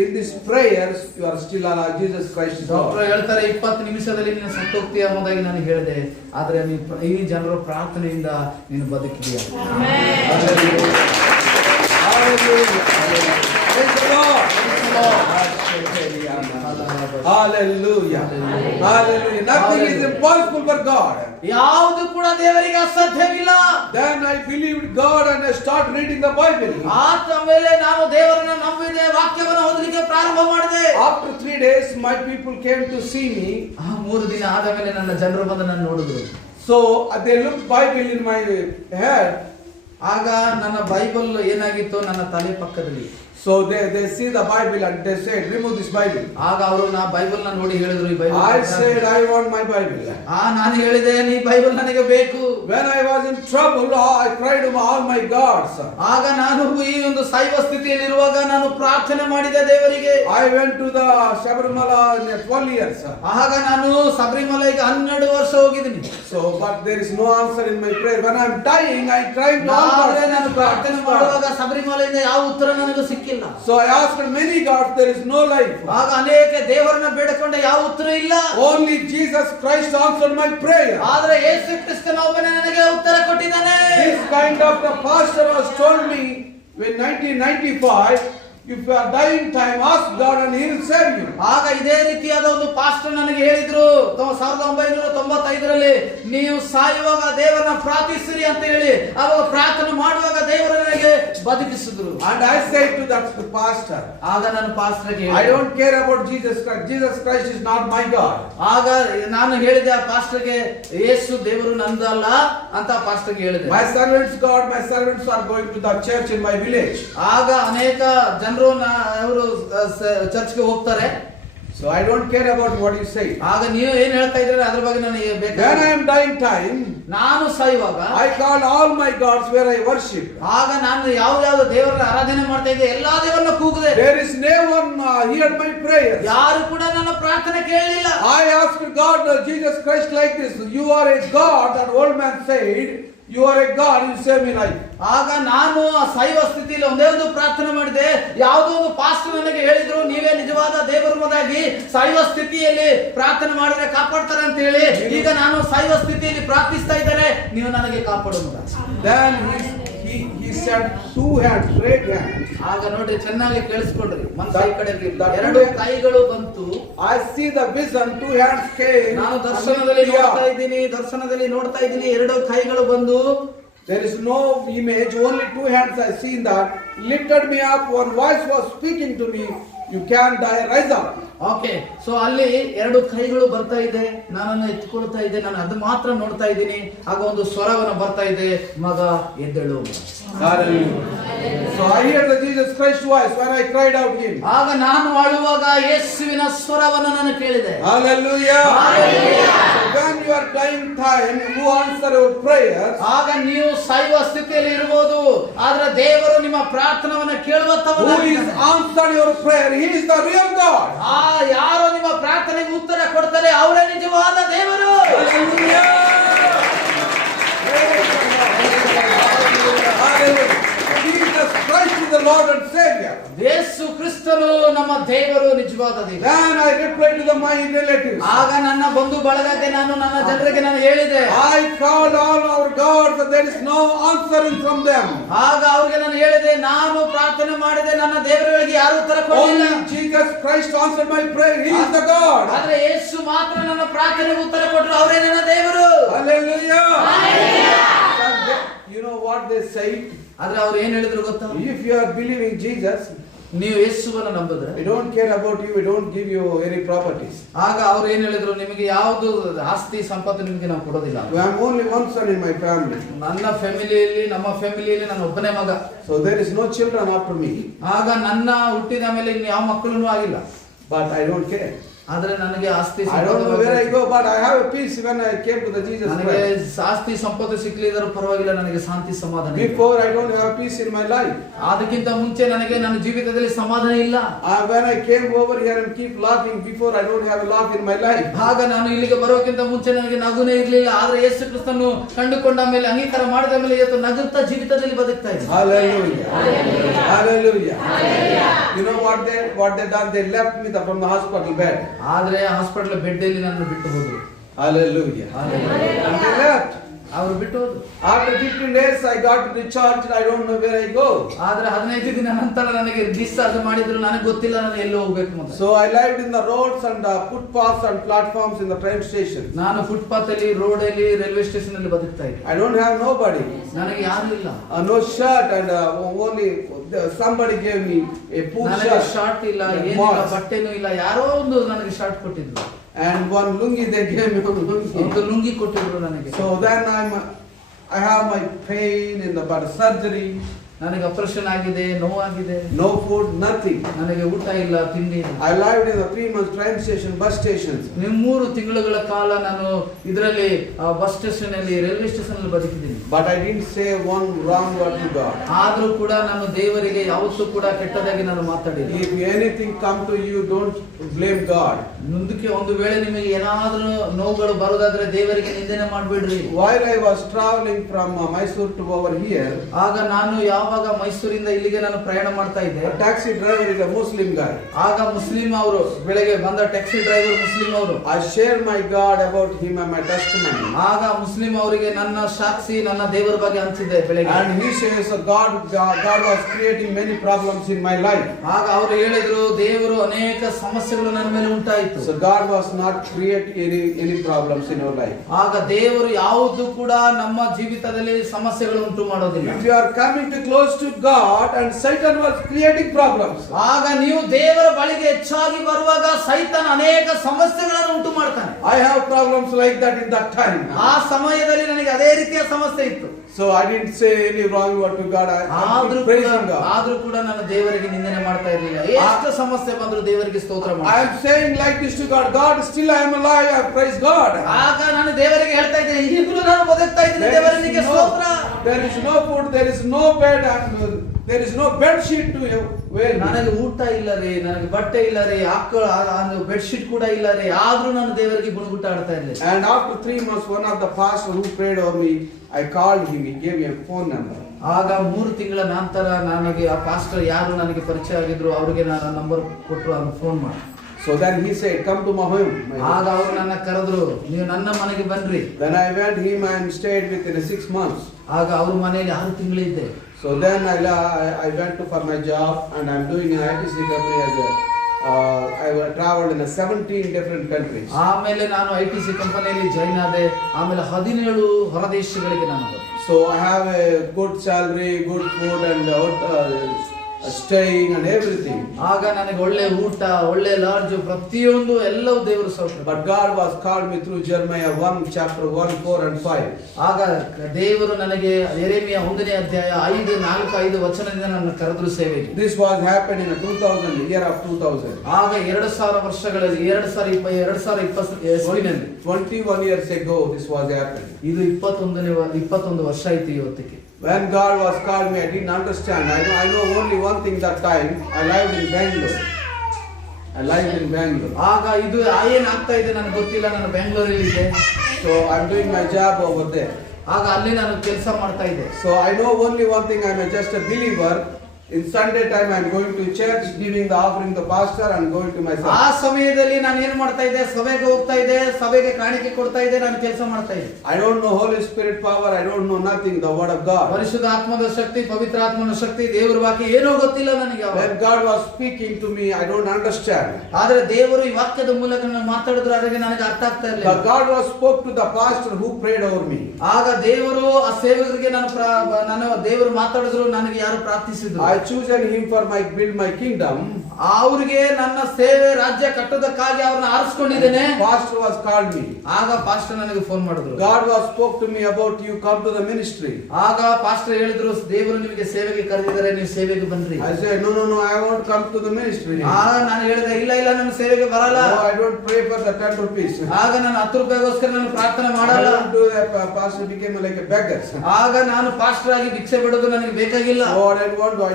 in these prayers you are still alive. Jesus Christ is doctor Lord. ಹೇಳ್ತಾರೆ 20 ನಿಮಿಷದಲ್ಲಿ ನೀನು ಸತ್ತೋಗ್ತೀಯ ಎಂಬುದಾಗಿ ನಾನು ಹೇಳಿದೆ, ಆದ್ರೆ ಈ ಜನರ ಪ್ರಾರ್ಥನೆಯಿಂದ ನೀನು ಬದುಕಿದೀಯ. Hallelujah. Hallelujah. Praise the Lord. Hallelujah. Hallelujah. Nothing is impossible for God. ಯಾವುದು ಕೂಡ ದೇವರಿಗೆ ಅಸಾಧ್ಯವಿಲ್ಲ. Then I believed God and I started reading the Bible. ಆದ ಮೇಲೆ ನಾನು ದೇವರನ್ನ ನಂಬಿದೆ, ವಾಕ್ಯವನ್ನು ಓದಲಿಕ್ಕೆ ಪ್ರಾರಂಭ ಮಾಡಿದೆ. After 3 days, my people came to see me. 3 ದಿನ ಆದ ಮೇಲೆ ನನ್ನ ಜನರು ಬಂದು ನನ್ನ ನೋಡಿದ್ರು. So they looked Bible in my head. ಆಗ ನನ್ನ ಬೈಬಲ್ ಏನಾಗಿತ್ತು ನನ್ನ ತಲೆ ಪಕ್ಕದಲ್ಲಿ. So they see the Bible and they said, remove this Bible. ಆಗ ಅವರು ನಾ ಬೈಬಲ್ ನ ನೋಡಿ ಹೇಳಿದ್ರು ಈ Bible. I said, I want my Bible. ನಾನು ಹೇಳಿದೆ ನೀ ಬೈಬಲ್ ನನಗೆ ಬೇಕು. When I was in trouble, I cried to all my gods. ಆಗ ನಾನು ಈ ಒಂದು ಸಾಯುವ ಸ್ಥಿತಿಯಲ್ಲಿ ಇರುವಾಗ ನಾನು ಪ್ರಾರ್ಥನೆ ಮಾಡಿದೆ ದೇವರಿಗೆ. I went to the Sabarimala in 12 years. ಆಗ ನಾನು ಶಬರಿಮಲೆಗೆ 12 ವರ್ಷ ಹೋಗಿದ್ದೀನಿ. So but there is no answer in my prayer. When I am dying, I cried to all gods. ನಾನು ಪ್ರಾರ್ಥನೆ ಮಾಡುವಾಗ ಶಬರಿಮಲೆಯಿಂದ ಯಾವ ಉತ್ತರ ನನಗೆ ಸಿಕ್ಕಿಲ್ಲ. So I asked many gods, there is no life. ಆಗ ಅನೇಕ ದೇವರನ್ನ ಬೇಡಿಕೊಂಡೆ, ಯಾವ ಉತ್ತರ ಇಲ್ಲ. Only Jesus Christ answered my prayer. ಆದರೆ ಯೇಸು ಕ್ರಿಸ್ತನ ಒಬ್ಬನೇ ನನಗೆ ಉತ್ತರ ಕೊಟ್ಟಿದ್ದಾನೆ. This kind of the pastor has told me in 1995, if you are dying time, ask God and He will save you. ಆಗ ಇದೇ ರೀತಿಯಾದ ಒಂದು ಪಾಸ್ಟರ್ ನನಗೆ ಹೇಳಿದ್ರು 1995ರಲ್ಲಿ, ನೀವು ಸಾಯುವಾಗ ದೇವರನ್ನ ಪ್ರಾರ್ಥಿಸಿರಿ ಅಂತ ಹೇಳಿ ಆವಾಗ ಪ್ರಾರ್ಥನೆ ಮಾಡುವಾಗ ದೇವರು ನನಗೆ ಬದುಕಿಸಿದ್ರು. And I said to that pastor, ಆಗ ನಾನು ಪಾಸ್ಟರ್ಗೆ ಹೇಳಿದೆ, I don't care about Jesus Christ. Jesus Christ is not my God. ಆಗ ನಾನು ಹೇಳಿದೆ ಆ ಪಾಸ್ಟರ್ಗೆ, ಯೇಸು ದೇವರು ನಂದಲ್ಲ ಅಂತ ಪಾಸ್ಟರ್ಗೆ ಹೇಳಿದೆ. My servants God, my servants are going to the church in my village. ಆಗ ಅನೇಕ ಜನರು ಅವರು ಚರ್ಚ್ಗೆ ಹೋಗ್ತಾರೆ. So I don't care about what you say. ಆಗ ನೀವು ಏನ್ ಹೇಳ್ತಾ ಇದ್ದೀರಾ ಅದ್ರ ಬಗ್ಗೆ ನನಗೆ ಬೇಕಾಗಿಲ್ಲ. When I am dying time, ನಾನು ಸಾಯುವಾಗ I call all my gods where I worship. ಆಗ ನಾನು ಯಾವ ದೇವರ ಆರಾಧನೆ ಮಾಡ್ತಾ ಇದ್ದೆ, ಎಲ್ಲಾ ದೇವರನ್ನ ಕೂಗಿದೆ. There is no one heard my prayer. ಯಾರು ಕೂಡ ನನ್ನ ಪ್ರಾರ್ಥನೆ ಕೇಳಲಿಲ್ಲ. I asked God, Jesus Christ, like this, you are a God. That old man said, you are a God, you save me life. ಆಗ ನಾನು ಸಾಯುವ ಸ್ಥಿತಿಯಲ್ಲಿ ಒಂದೇ ಒಂದು ಪ್ರಾರ್ಥನೆ ಮಾಡಿದೆ. ಯಾವುದೋ ಒಂದು ಪಾಸ್ಟರ್ ನನಗೆ ಹೇಳಿದ್ರು, ನೀವೇ ನಿಜವಾದ ದೇವರುಮದಾಗಿ ಸಾಯುವ ಸ್ಥಿತಿಯಲ್ಲಿ ಪ್ರಾರ್ಥನೆ ಮಾಡಿದ್ರೆ ಕಾಪಾಡ್ತಾರೆ ಅಂತ ಹೇಳಿ. ಈಗ ನಾನು ಸಾಯುವ ಸ್ಥಿತಿಯಲ್ಲಿ ಪ್ರಾರ್ಥಿಸ್ತಾ ಇದ್ದೇನೆ, ನೀವು ನನಗೆ ಕಾಪಾಡುವುದ. Then he said, two hands, great hands. ಆಗ ನೋಡ್ರಿ, ಚೆನ್ನಾಗಿ ಕೇಳಿಸ್ಕೊಳ್ರಿ, ಮನಸ್ಸು ಈ ಕಡೆಗೆ ಎರಡು ಕೈಗಳು ಬಂತು. I see the vision, two hands came. ನಾನು ದರ್ಶನದಲ್ಲಿ ನೋಡ್ತಾ ಇದ್ದೀನಿ ಎರಡು ಕೈಗಳು ಬಂದು. There is no image, only two hands I see that lifted me up. One voice was speaking to me, you can die, rise up. Okay, so ಅಲ್ಲಿ ಎರಡು ಕೈಗಳು ಬರ್ತಾ ಇದೆ, ನನ್ನನ್ನು ಎತ್ಕೊಳ್ತಾ ಇದೆ, ನಾನು ಅದು ಮಾತ್ರ ನೋಡ್ತಾ ಇದ್ದೀನಿ. ಆಗ ಒಂದು ಸ್ವರವನ್ನು ಬರ್ತಾ ಇದೆ, ಮಗ ಎದ್ದೇಳು. So I hear the Jesus Christ voice when I cried out him. ಆಗ ನಾನು ಅಳುವಾಗ ಯೇಸುವಿನ ಸ್ವರವನ್ನು ನಾನು ಕೇಳಿದೆ. Hallelujah. So when you are dying time, who answer your prayers? ಆಗ ನೀವು ಸಾಯುವ ಸ್ಥಿತಿಯಲ್ಲಿ ಇರಬಹುದು, ಆದ್ರೆ ದೇವರು ನಿಮ್ಮ ಪ್ರಾರ್ಥನೆಯನ್ನು ಕೇಳುವತ್ತವನು. Who is answer your prayer? He is the real God. ಯಾರು ನಿಮ್ಮ ಪ್ರಾರ್ಥನೆಗೆ ಉತ್ತರ ಕೊಡ್ತಾರೆ ಅವರೇ ನಿಜವಾದ ದೇವರು. Hallelujah. Jesus Christ is the Lord and Savior. ಯೇಸು ಕ್ರಿಸ್ತನು ನಮ್ಮ ದೇವರು, ನಿಜವಾದ ದೇವರು. Then I replied to my relatives. ಆಗ ನನ್ನ ಬಂಧು ಬಳಗಕ್ಕೆ ನನ್ನ ಜನರಿಗೆ ನಾನು ಹೇಳಿದೆ, I called all our gods and there is no answering from them. ಆಗ ಅವ್ರಿಗೆ ನಾನು ಹೇಳಿದೆ, ನಾನು ಪ್ರಾರ್ಥನೆ ಮಾಡಿದೆ, ನನ್ನ ದೇವರುಗಳಿಗೆ ಯಾರು ಉತ್ತರ ಕೊಡಲಿಲ್ಲ. Only Jesus Christ answered my prayer. He is the God. ಆದ್ರೆ ಯೇಸು ಮಾತ್ರ ನನ್ನ ಪ್ರಾರ್ಥನೆಗೆ ಉತ್ತರ ಕೊಟ್ಟರು, ಅವರೇ ನನ್ನ ದೇವರು. Hallelujah. You know what they say? ಆದ್ರೆ ಅವ್ರು ಏನ್ ಹೇಳಿದ್ರು ಗೊತ್ತಾ? If you are believing Jesus, ನೀವು ಯೇಸುವನ್ನು ನಂಬಿದ್ರೆ we don't care about you, we don't give you any properties. ಆಗ ಅವ್ರು ಏನ್ ಹೇಳಿದ್ರು, ನಿಮಗೆ ಯಾವುದು ಆಸ್ತಿ ಸಂಪತ್ತು ನಿಮಗೆ ನಾವು ಕೊಡೋದಿಲ್ಲ. I am only one son in my family. ನಮ್ಮ ಫ್ಯಾಮಿಲಿಯಲ್ಲಿ ನಾನು ಒಬ್ಬನೇ ಮಗ. So there is no children after me. ಆಗ ನನ್ನ ಹುಟ್ಟಿದ ಮೇಲೆ ಇನ್ನು ಯಾವ ಮಕ್ಕಳು ಆಗಿಲ್ಲ. But I don't care. ಆದ್ರೆ ನನಗೆ ಆಸ್ತಿ I don't know where I go, but I have a peace when I came to the Jesus ನನಗೆ Christ. ಆಸ್ತಿ ಸಂಪತ್ತು ಸಿಕ್ಕಲಿದ್ದರೂ ಪರವಾಗಿಲ್ಲ, ನನಗೆ ಶಾಂತಿ ಸಮಾಧಾನ ಇದೆ. Before I don't have peace in my life. ಅದಕ್ಕಿಂತ ಮುಂಚೆ ನನಗೆ ನನ್ನ ಜೀವಿತದಲ್ಲಿ ಸಮಾಧಾನ ಇಲ್ಲ. When I came over here and keep laughing, before I don't have a laugh in my life. ಆಗ ನಾನು ಇಲ್ಲಿಗೆ ಬರೋಕ್ಕಿಂತ ಮುಂಚೆ ನನಗೆ ನಗುನೇ ಇರಲಿಲ್ಲ. ಆದ್ರೆ ಯೇಸು ಕ್ರಿಸ್ತನು ಕಂಡುಕೊಂಡ ಮೇಲೆ, ಅಂಗೀಕಾರ ಮಾಡಿದ ಮೇಲೆ ಇವತ್ತು ನಗುತ್ತಾ ಜೀವಿತದಲ್ಲಿ ಬದುಕ್ತಾ ಇದ್ದೀನಿ. Hallelujah. Hallelujah. You know what they done? They left me from the hospital bed. ಆದ್ರೆ ಹಾಸ್ಪಿಟಲ್ ಬೆಡ್ ಅಲ್ಲಿ ನನ್ನ ಬಿಟ್ಟು ಹೋದ್ರು. Hallelujah. And they left. ಅವರು ಬಿಟ್ಟು ಹೋದ್ರು. After 15 days, I got recharged. I don't know where I go. ಆದ್ರೆ 15 ದಿನ ನಂತರ ನನಗೆ ಡಿಸ್ಚಾರ್ಜ್ ಮಾಡಿದ್ರು, ನನಗೆ ಗೊತ್ತಿಲ್ಲ ನಾನು ಎಲ್ಲಿ ಹೋಗ್ಬೇಕು ಅಂತ. So I lived in the roads and footpaths and platforms in the train station. ನಾನು ಫುಟ್ಪಾತ್ ಅಲ್ಲಿ, ರೋಡ್ ಅಲ್ಲಿ, ರೈಲ್ವೆ ಸ್ಟೇಷನ್ ಅಲ್ಲಿ ಬದುಕ್ತಾ ಇದ್ದೆ. I don't have nobody. ನನಗೆ ಯಾರು ಇಲ್ಲ. No shirt and only somebody gave me a poor ನನಗೆ shirt. ಶಾರ್ಟ್ ಇಲ್ಲ, ಏನಿಲ್ಲ, ಬಟ್ಟೆನೂ ಇಲ್ಲ, ಯಾರೋ ಒಂದು ನನಗೆ ಶಾರ್ಟ್ ಕೊಟ್ಟಿದ್ರು. And one lungi they gave me one lungi. ಒಂದು ಲುಂಗಿ ಕೊಟ್ಟಿದ್ರು ನನಗೆ. So then I have my pain in the butt surgery. ನನಗೆ ಆಪರೇಷನ್ ಆಗಿದೆ, ನೋವಾಗಿದೆ. No food, nothing. ನನಗೆ ಊಟ ಇಲ್ಲ, ತಿಂಡಿ ಇಲ್ಲ. I lived in the 3 months train station, bus stations. 3 ತಿಂಗಳುಗಳ ಕಾಲ ನಾನು ಇದರಲ್ಲಿ ಬಸ್ ಸ್ಟೇಷನ್ ಅಲ್ಲಿ, ರೈಲ್ವೆ ಸ್ಟೇಷನ್ ಅಲ್ಲಿ ಬದುಕಿದ್ದೀನಿ. But I didn't say one wrong word to God. ಆದ್ರೂ ಕೂಡ ನಾನು ದೇವರಿಗೆ ಯಾವತ್ತೂ ಕೂಡ ಕೆಟ್ಟದಾಗಿ ನಾನು ಮಾತಾಡಿಲ್ಲ. If anything come to you, don't blame God. ಮುಂದಕ್ಕೆ ಒಂದು ವೇಳೆ ನಿಮಗೆ ಏನಾದ್ರೂ ನೋವುಗಳು ಬರೋದಾದ್ರೆ ದೇವರಿಗೆ ನಿಂದನೆ ಮಾಡಬೇಡ್ರಿ. While I was traveling from Mysore to over here, ಆಗ ನಾನು ಯಾವಾಗ ಮೈಸೂರಿಂದ ಇಲ್ಲಿಗೆ ನಾನು ಪ್ರಯಾಣ ಮಾಡ್ತಾ ಇದ್ದೆ, a taxi driver is a Muslim guy. ಆಗ ಮುಸ್ಲಿಂ ಅವರು, ಬೆಳಗ್ಗೆ ಬಂದ ಟ್ಯಾಕ್ಸಿ ಡ್ರೈವರ್ ಮುಸ್ಲಿಂ ಅವರು, I shared my God about him and my testimony. ಆಗ ಮುಸ್ಲಿಂ ಅವರಿಗೆ ನನ್ನ ಸಾಕ್ಷಿ, ನನ್ನ ದೇವರ ಬಗ್ಗೆ ಹಂಚಿದ್ದೆ ಬೆಳಗ್ಗೆ. And he says God was creating many problems in my life. ಆಗ ಅವರು ಹೇಳಿದ್ರು, ದೇವರು ಅನೇಕ ಸಮಸ್ಯೆಗಳು ನನ್ನ ಮೇಲೆ ಉಂಟಾಯಿತು. So God was not creating any problems in your life. ಆಗ ದೇವರು ಯಾವುದು ಕೂಡ ನಮ್ಮ ಜೀವಿತದಲ್ಲಿ ಸಮಸ್ಯೆಗಳು ಉಂಟು ಮಾಡೋದಿಲ್ಲ. If you are coming too close to God and Satan was creating problems. ಆಗ ನೀವು ದೇವರ ಬಳಿಗೆ ಹೆಚ್ಚಾಗಿ ಬರುವಾಗ ಸೈತಾನ ಅನೇಕ ಸಮಸ್ಯೆಗಳನ್ನು ಉಂಟು ಮಾಡ್ತಾನೆ. I have problems like that in that time. ಆ ಸಮಯದಲ್ಲಿ ನನಗೆ ಅದೇ ರೀತಿಯ ಸಮಸ್ಯೆ ಇತ್ತು. So I didn't say any wrong word to God. I'm praising God. ಆದ್ರೂ ಕೂಡ ನಾನು ದೇವರಿಗೆ ನಿಂದನೆ ಮಾಡ್ತಾ ಇರಲಿಲ್ಲ. ಎಷ್ಟು ಸಮಸ್ಯೆ ಬಂದ್ರು ದೇವರಿಗೆ ಸ್ತೋತ್ರ I ಮಾಡ್ತೀನಿ. am saying like this to God. God, still I am alive. I praise God. ಆಗ ನಾನು ದೇವರಿಗೆ ಹೇಳ್ತಾ ಇದ್ದೇನೆ, ಈಗಲೂ ನಾನು ಬದುಕ್ತಾ ಇದ್ದೀನಿ, ದೇವರಿಗೆ ಸ್ತೋತ್ರ. There is no food, there is no bed, and there is no bed sheet to wear. ನನಗೆ ಊಟ ಇಲ್ಲ ರೀ, ನನಗೆ ಬಟ್ಟೆ ಇಲ್ಲ ರೀ, ಬೆಡ್ ಶೀಟ್ ಕೂಡ ಇಲ್ಲ ರೀ, ಆದ್ರೂ ನಾನು ದೇವರಿಗೆ ಗುಣಗುಟ್ಟ ಆಡ್ತಾ ಇರಲಿಲ್ಲ. And after 3 months, one of the pastor who prayed over me, I called him. He gave me a phone number. ಆಗ 3 ತಿಂಗಳ ನಂತರ ನನಗೆ ಆ ಪಾಸ್ಟರ್ ಯಾರು ನನಗೆ ಪರಿಚಯ ಆಗಿದ್ರು, ಅವರಿಗೆ ನಾನು ನಂಬರ್ ಕೊಟ್ಟರು, ಅವ್ರು ಫೋನ್ ಮಾಡಿ. So then he said, come to my home. ಆಗ ಅವರು ನನ್ನ ಕರೆದ್ರು, ನೀವು ನನ್ನ ಮನೆಗೆ ಬನ್ರಿ. Then I went him and stayed within 6 months. ಆಗ ಅವ್ರ ಮನೆಯಲ್ಲಿ 6 ತಿಂಗಳಿದ್ದೆ. So then I went for my job and I'm doing an ITC company as I traveled in 17 different countries. ಆಮೇಲೆ ನಾನು ITC ಕಂಪನಿಯಲ್ಲಿ ಜಾಯಿನ್ ಆದೆ. ಆಮೇಲೆ 17 ಹೊರದೇಶಗಳಿಗೆ ನಾನು ಹೋದೆ. So I have a good salary, good food and staying and everything. ಆಗ ನನಗೆ ಒಳ್ಳೆ ಊಟ, ಒಳ್ಳೆ ಲಾಡ್ಜ್, ಪ್ರತಿಯೊಂದು ಎಲ್ಲವೂ ದೇವರು ಸೌಖ್ಯ. But God was called me through Jeremiah 1 chapter 1, 4 and 5. ಆಗ ದೇವರು ನನಗೆ ಯೆರೆಮೀಯ 1ನೇ ಅಧ್ಯಾಯ 5, 4, 5 ವಚನದಿಂದ ನನ್ನ ಕರೆದ್ರು ಸೇವೆಗೆ. This was happened in 2000, year of 2000. ಆಗ 2000 ವರ್ಷಗಳಲ್ಲಿ 2020 21 years ago this was happening. ಇದು 21 ವರ್ಷ ಆಯ್ತು ಇವತ್ತಿಗೆ. When God was called me, I didn't understand. I know only one thing that time. I lived in Bangalore. ಆಗ ಇದು ಏನಾಗ್ತಾ ಇದೆ ನನಗೆ ಗೊತ್ತಿಲ್ಲ, ನಾನು ಬೆಂಗಳೂರಲ್ಲಿ ಇದ್ದೆ. So I'm doing my job over there. ಆಗ ಅಲ್ಲಿ ನಾನು ಕೆಲಸ ಮಾಡ್ತಾ ಇದ್ದೆ. So I know only one thing. I'm just a believer. In Sunday time I'm going to church, giving the offering to pastor and going to my son. ಆ ಸಮಯದಲ್ಲಿ ನಾನು ಏನು ಮಾಡ್ತಾ ಇದ್ದೆ, ಸಭೆಗೆ ಹೋಗ್ತಾ ಇದ್ದೆ, ಸಭೆಗೆ ಕಾಣಿಕೆ ಕೊಡ್ತಾ ಇದ್ದೆ, ನಾನು ಕೆಲಸ ಮಾಡ್ತಾ ಇದ್ದೆ. I don't know Holy Spirit power, I don't know nothing, the word of God. ಪರಿಶುದ್ಧ ಆತ್ಮದ ಶಕ್ತಿ, ಪವಿತ್ರ ಆತ್ಮನ ಶಕ್ತಿ, ದೇವರ ವಾಕ್ಯ ಏನೋ ಗೊತ್ತಿಲ್ಲ ನನಗೆ. When God was speaking to me, I don't understand. ಆದರೆ ದೇವರು ಈ ವಾಕ್ಯದ ಮೂಲಕ ನಾನು ಮಾತಾಡಿದ್ರು, ಅದಕ್ಕೆ ನನಗೆ ಅರ್ಥ ಆಗ್ತಾ ಇರಲಿಲ್ಲ. But God was spoke to the pastor who prayed over me. ಆಗ ದೇವರು ಆ ಸೇವಕರಿಗೆ ನಾನು ದೇವರು ಮಾತಾಡಿದ್ರು, ನನಗೆ ಯಾರು ಪ್ರಾರ್ಥಿಸಿದ್ರು. I chosen him for build my kingdom. ಅವರಿಗೆ ನನ್ನ ಸೇವೆ ರಾಜ್ಯ ಕಟ್ಟೋದಕ್ಕಾಗಿ ಅವರನ್ನ ಆರಿಸಿಕೊಂಡಿದ್ದೇನೆ. Pastor was called me. ಆಗ ಪಾಸ್ಟರ್ ನನಗೆ ಫೋನ್ ಮಾಡಿದ್ರು. God was spoke to me about you come to the ministry. ಆಗ ಪಾಸ್ಟರ್ ಹೇಳಿದ್ರು, ದೇವರು ನಿಮಗೆ ಸೇವೆಗೆ ಕರೆದಿದ್ದಾರೆ, ನೀವು ಸೇವೆಗೆ ಬನ್ರಿ. I said no, I won't come to the ministry. ಆಗ ನಾನು ಹೇಳಿದೆ, ಇಲ್ಲ ನಾನು ಸೇವೆಗೆ ಬರಲ್ಲ. No, I don't pray for the 10 rupees. ಆಗ ನಾನು 10 ರೂಪಾಯಿಗೋಸ್ಕರ ನಾನು ಪ್ರಾರ್ಥನೆ ಮಾಡಲ್ಲ. I don't do that. Pastor became like a beggar. ಆಗ ನಾನು ಪಾಸ್ಟರ್ ಆಗಿ ಭಿಕ್ಷೆ ಬಿಡೋದು ನನಗೆ ಬೇಕಾಗಿಲ್ಲ. Oh, I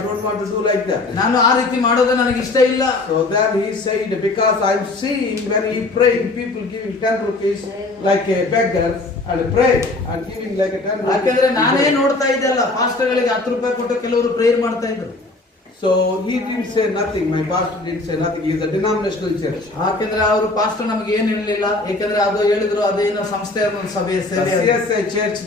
don't want to do like that. ನಾನು ಆ ರೀತಿ ಮಾಡೋದು ನನಗೆ ಇಷ್ಟ ಇಲ್ಲ. So then he said, because I'm seeing when he praying, people giving 10 rupees like a beggar and pray and giving like a 10 rupees. ಯಾಕಂದ್ರೆ ನಾನೇ ನೋಡ್ತಾ ಇದ್ದೆ ಅಲ್ಲ, ಪಾಸ್ಟರ್ಗಳಿಗೆ 10 ರೂಪಾಯಿ ಕೊಟ್ಟು ಕೆಲವರು ಪ್ರೇಯರ್ ಮಾಡ್ತಾ ಇದ್ರು. So he didn't say nothing. My pastor didn't say nothing. He is a denominational church. ಯಾಕೆಂದ್ರೆ ಅವರು ಪಾಸ್ಟರ್ ನಮಗೆ ಏನ್ ಹೇಳಲಿಲ್ಲ, ಯಾಕಂದ್ರೆ ಅದು ಹೇಳಿದ್ರು ಅದೇನೋ ಸಂಸ್ಥೆ ಒಂದು ಸಭೆ The ಸೇವೆ. CSI church,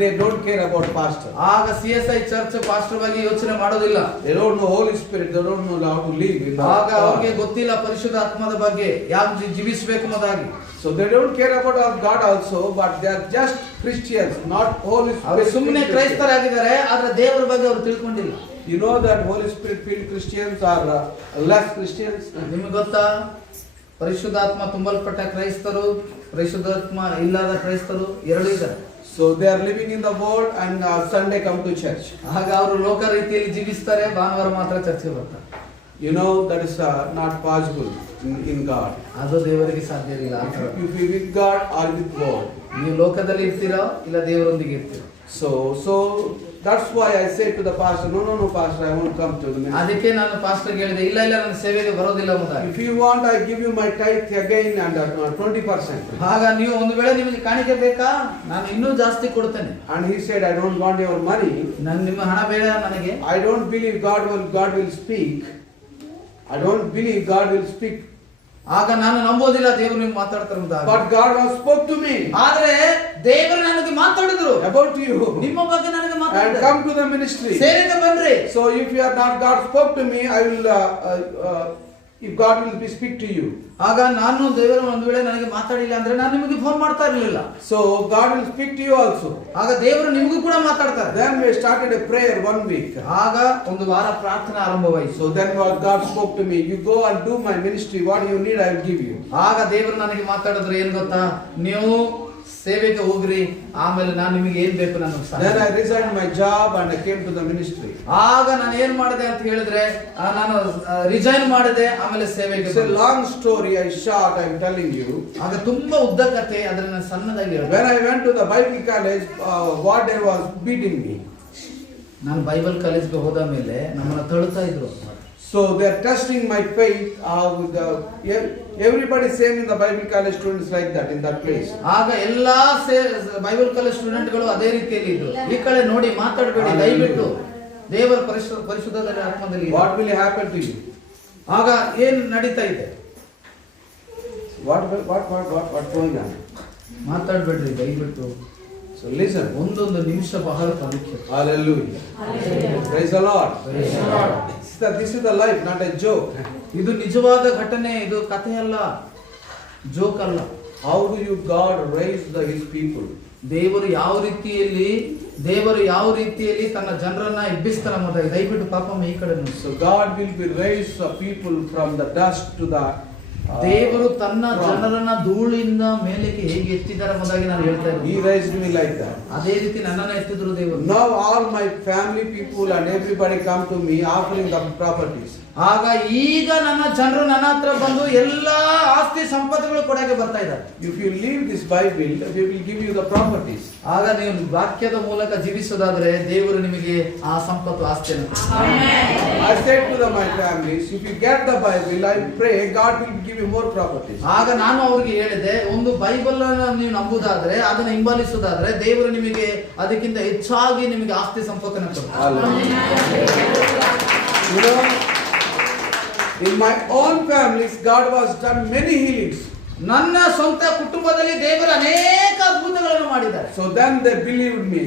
they don't care about pastor. ಆಗ CSI ಚರ್ಚ್ ಪಾಸ್ಟರ್ ಬಗ್ಗೆ ಯೋಚನೆ ಮಾಡೋದಿಲ್ಲ. They don't know Holy Spirit. They don't know how to live. ಆಗ ಅವ್ರಿಗೆ ಗೊತ್ತಿಲ್ಲ ಪರಿಶುದ್ಧ ಆತ್ಮದ ಬಗ್ಗೆ ಯಾಕೆ ಜೀವಿಸಬೇಕು ಎಂಬುದಾಗಿ. So they don't care about our God also, but they are just Christians, not Holy ಅವರು Spirit. ಸುಮ್ಮನೆ ಕ್ರೈಸ್ತರಾಗಿದ್ದಾರೆ, ಆದ್ರೆ ದೇವರ ಬಗ್ಗೆ ಅವರು ತಿಳ್ಕೊಂಡಿಲ್ಲ. You know that Holy Spirit filled Christians are less Christians. ನಿಮಗೆ ಗೊತ್ತಾ, ಪರಿಶುದ್ಧಾತ್ಮ ತುಂಬಲ್ಪಟ್ಟ ಕ್ರೈಸ್ತರು, ಪರಿಶುದ್ಧಾತ್ಮ ಇಲ್ಲದ ಕ್ರೈಸ್ತರು ಎರಡು ಇದ್ದಾರೆ. So they are living in the world and Sunday come to church. ಆಗ ಅವರು ಲೋಕ ರೀತಿಯಲ್ಲಿ ಜೀವಿಸ್ತಾರೆ, ಭಾನುವಾರ ಮಾತ್ರ ಚರ್ಚೆಗೆ ಬರ್ತಾರೆ. You know that is not possible in God. ಅದು ದೇವರಿಗೆ ಸಾಧ್ಯ ಇಲ್ಲ. If you with God or with world. ನೀವು ಲೋಕದಲ್ಲಿ ಇರ್ತೀರೋ ಇಲ್ಲ ದೇವರೊಂದಿಗೆ ಇರ್ತೀರೋ. So that's why I said to the pastor, no pastor, I won't come to the ministry. ಅದಕ್ಕೆ ನಾನು ಪಾಸ್ಟರ್ಗೆ ಹೇಳಿದೆ, ಇಲ್ಲ ನನ್ನ ಸೇವೆಗೆ ಬರೋದಿಲ್ಲ ಎಂಬುದಾಗಿ. If you want, I give you my tithe again and 20%. ಆಗ ನೀವು ಒಂದು ವೇಳೆ ನಿಮಗೆ ಕಾಣಿಕೆ ಬೇಕಾ, ನಾನು ಇನ್ನೂ ಜಾಸ್ತಿ ಕೊಡ್ತೇನೆ. And he said, I don't want your money. ನಿಮ್ಮ ಹಣ ಬೇಡ ನನಗೆ. I don't believe God will speak. I don't believe God will speak. ಆಗ ನಾನು ನಂಬೋದಿಲ್ಲ ದೇವರು ನಿಮ್ಗೆ ಮಾತಾಡ್ತಾರೆ ಅಂತ. But God has spoke to me. ಆದ್ರೆ ದೇವರು ನನಗೆ ಮಾತಾಡಿದ್ರು About you. ನಿಮ್ಮ ಬಗ್ಗೆ ನನಗೆ And ಮಾತಾಡಿದ್ರು. come to the ministry. ಸೇವೆಗೆ ಬನ್ರಿ. So if you are not, God spoke to me, I will, if God will speak to you. ಆಗ ನಾನು ದೇವರು ಒಂದು ವೇಳೆ ನನಗೆ ಮಾತಾಡಿಲ್ಲ ಅಂದ್ರೆ ನಾನು ನಿಮಗೆ ಫೋನ್ ಮಾಡ್ತಾ ಇರಲಿಲ್ಲ. So God will speak to you also. ಆಗ ದೇವರು ನಿಮಗೂ ಕೂಡ ಮಾತಾಡ್ತಾರೆ. Then we started a prayer 1 week. ಆಗ ಒಂದು ವಾರ ಪ್ರಾರ್ಥನೆ ಆರಂಭವಾಯಿತು. So then God spoke to me, you go and do my ministry, what you need I will give you. ಆಗ ದೇವರು ನನಗೆ ಮಾತಾಡಿದ್ರು, ಏನ್ ಗೊತ್ತಾ, ನೀವು ಸೇವೆಗೆ ಹೋಗ್ರಿ, ಆಮೇಲೆ ನಾನು ನಿಮಗೆ ಏನ್ ಬೇಕು ನನಗೆ ಸಹಾಯ. Then I resigned my job and I came to the ministry. ಆಗ ನಾನು ಏನ್ ಮಾಡಿದೆ ಅಂತ ಹೇಳಿದ್ರೆ, ನಾನು ರಿಸೈನ್ ಮಾಡಿದೆ, ಆಮೇಲೆ ಸೇವೆಗೆ. It's a long story, I short, I am telling you. ಆಗ ತುಂಬಾ ಉದ್ದ ಕಥೆ, ಅದನ್ನ ನಾನು ಸಣ್ಣದಾಗಿ ಹೇಳಿದೆ. When I went to the Bible college, warden was beating me. ನಾನು ಬೈಬಲ್ ಕಾಲೇಜ್ಗೆ ಹೋದ ಮೇಲೆ ನಮ್ಮನ್ನ ತಳ್ತಾ ಇದ್ರು. So they are testing my faith. Everybody same in the Bible college students like that in that place. ಆಗ ಎಲ್ಲಾ ಬೈಬಲ್ ಕಾಲೇಜ್ ಸ್ಟೂಡೆಂಟ್ಗಳು ಅದೇ ರೀತಿಯಲ್ಲಿ ಇದ್ರು. ಈ ಕಡೆ ನೋಡಿ ಮಾತಾಡಬೇಡಿ ದಯವಿಟ್ಟು, ದೇವರ ಪರಿಶುದ್ಧದ ಆತ್ಮದಲ್ಲಿ. What will happen to you? ಆಗ ಏನ್ ನಡೀತಾ ಇದೆ? What going on? ಮಾತಾಡಬೇಡ್ರಿ ದಯವಿಟ್ಟು. So listen. ಒಂದೊಂದು ನಿಮಿಷ ಬಹಳ ಪ್ರಾಮುಖ್ಯ. Hallelujah. Praise the Lord. This is the life, not a joke. ಇದು ನಿಜವಾದ ಘಟನೆ, ಇದು ಕಥೆ ಅಲ್ಲ, ಜೋಕ್ ಅಲ್ಲ. How do you God raise his people? ದೇವರು ಯಾವ ರೀತಿಯಲ್ಲಿ ತನ್ನ ಜನರನ್ನ ಎಬ್ಬಿಸ್ತಾನೆ ಎಂಬುದಾಗಿ. ದಯವಿಟ್ಟು ಪಾಪಮ್ಮ ಈ ಕಡೆ ನೋಡಿ. So God will be raised people from the dust to the ದೇವರು ತನ್ನ ಜನರನ್ನ ಧೂಳಿಂದ ಮೇಲಕ್ಕೆ ಹೇಗೆ ಎತ್ತಿದ್ದಾರೆ ಎಂಬುದಾಗಿ ನಾನು ಹೇಳ್ತಾ ಇದ್ದೀನಿ. He raised me like that. ಅದೇ ರೀತಿ ನನ್ನನ್ನ ಎತ್ತಿದ್ರು ದೇವರು. Now all my family people and everybody come to me offering the properties. ಆಗ ಈಗ ನನ್ನ ಜನರು ನನ್ನ ಹತ್ರ ಬಂದು ಎಲ್ಲಾ ಆಸ್ತಿ ಸಂಪತ್ತುಗಳು ಕೊಡಕ್ಕೆ ಬರ್ತಾ ಇದ್ದಾರೆ. If you leave this Bible, we will give you the properties. ಆಗ ನೀವು ವಾಕ್ಯದ ಮೂಲಕ ಜೀವಿಸೋದಾದ್ರೆ ದೇವರು ನಿಮಗೆ ಆ ಸಂಪತ್ತು ಆಸ್ತಿಯನ್ನು. I said to my families, if you get the Bible, I pray God will give you more properties. ಆಗ ನಾನು ಅವರಿಗೆ ಹೇಳಿದೆ, ಒಂದು ಬೈಬಲ್ ಅನ್ನು ನೀವು ನಂಬುದಾದ್ರೆ, ಅದನ್ನು ಹಿಂಬಾಲಿಸುವುದಾದ್ರೆ ದೇವರು ನಿಮಗೆ ಅದಕ್ಕಿಂತ ಹೆಚ್ಚಾಗಿ ನಿಮಗೆ ಆಸ್ತಿ ಸಂಪತ್ತನ್ನು ಕೊಡ್ತಾರೆ. You know, in my own families, God was done many healings. ನನ್ನ ಸ್ವಂತ ಕುಟುಂಬದಲ್ಲಿ ದೇವರು ಅನೇಕ ಅದ್ಭುತಗಳನ್ನು ಮಾಡಿದ್ದಾರೆ. So then they believed me.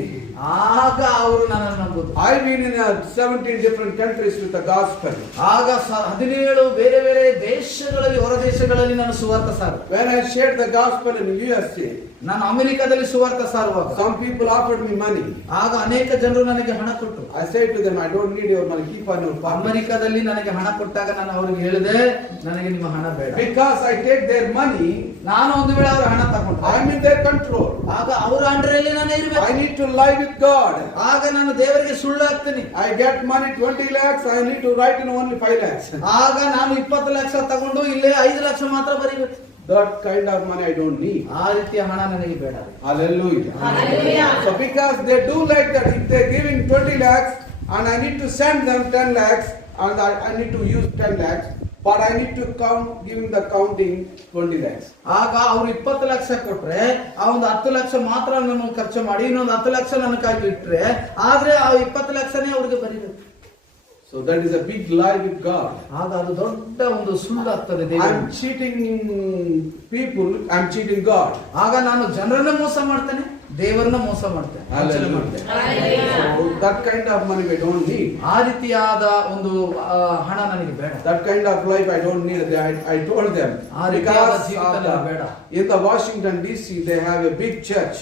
ಆಗ ಅವರು ನನ್ನನ್ನು ನಂಬುದು. I've been in 17 different countries with the gospel. ಆಗ 17 ಬೇರೆ ಬೇರೆ ದೇಶಗಳಲ್ಲಿ, ಹೊರ ದೇಶಗಳಲ್ಲಿ ನಾನು ಸುವಾರ್ತ ಸಾರು. When I shared the gospel in USA, ನಾನು ಅಮೆರಿಕದಲ್ಲಿ ಸುವಾರ್ತ ಸಾರುವಾಗ some people offered me money. ಆಗ ಅನೇಕ ಜನರು ನನಗೆ ಹಣ ಕೊಟ್ಟರು. I said to them, I don't need your money, keep on your pocket. ಅಮೆರಿಕದಲ್ಲಿ ನನಗೆ ಹಣ ಕೊಟ್ಟಾಗ ನಾನು ಅವರಿಗೆ ಹೇಳಿದೆ, ನನಗೆ ನಿಮ್ಮ ಹಣ ಬೇಡ. Because I take their money, ನಾನು ಒಂದು ವೇಳೆ ಅವರ ಹಣ ತಗೊಂಡ್ರೆ I'm in their control. ಆಗ ಅವರ ಅಂಡರಲ್ಲಿ ನಾನು ಇರಬೇಕು. I need to lie with God. ಆಗ ನಾನು ದೇವರಿಗೆ ಸುಳ್ಳು ಹಾಕ್ತೀನಿ. I get money 20 lakhs, I need to write in only 5 lakhs. ಆಗ ನಾನು 20 ಲಕ್ಷ ತಗೊಂಡು ಇಲ್ಲೇ 5 ಲಕ್ಷ ಮಾತ್ರ ಬರೀಬೇಕು. That kind of money I don't need. ಆ ರೀತಿಯ ಹಣ ನನಗೆ ಬೇಡ. Hallelujah. Hallelujah. So because they do like that, if they're giving 20 lakhs and I need to send them 10 lakhs and I need to use 10 lakhs, but I need to count, giving the counting 20 lakhs. ಆಗ ಅವ್ರು 20 ಲಕ್ಷ ಕೊಟ್ರೆ ಆ ಒಂದು 10 ಲಕ್ಷ ಮಾತ್ರ ನಾನು ಖರ್ಚು ಮಾಡಿ ಇನ್ನೊಂದು 10 ಲಕ್ಷ ನನಗಾಗಿ ಇಟ್ರೆ, ಆದ್ರೆ ಆ 20 ಲಕ್ಷನೇ ಅವ್ರಿಗೆ ಬರೀಬೇಕು. So So that is a big lie with God. ಆಗ ಅದು ದೊಡ್ಡ ಒಂದು ಸುಳ್ಳಾಗ್ತದೆ ದೇವರು. I'm cheating people, I'm cheating God. ಆಗ ನಾನು ಜನರನ್ನ ಮೋಸ ಮಾಡ್ತೇನೆ, ದೇವರನ್ನ ಮೋಸ ಮಾಡ್ತೇನೆ, ವಂಚನೆ ಮಾಡ್ತೇನೆ. So that kind of money I don't need. ಆ ರೀತಿಯಾದ ಒಂದು ಹಣ ನನಗೆ ಬೇಡ. That kind of life I don't need. I told them. ಆ ರೀತಿಯಾದ Because ಜೀವಿತ ನನಗೆ ಬೇಡ. in the Washington DC they have a big church.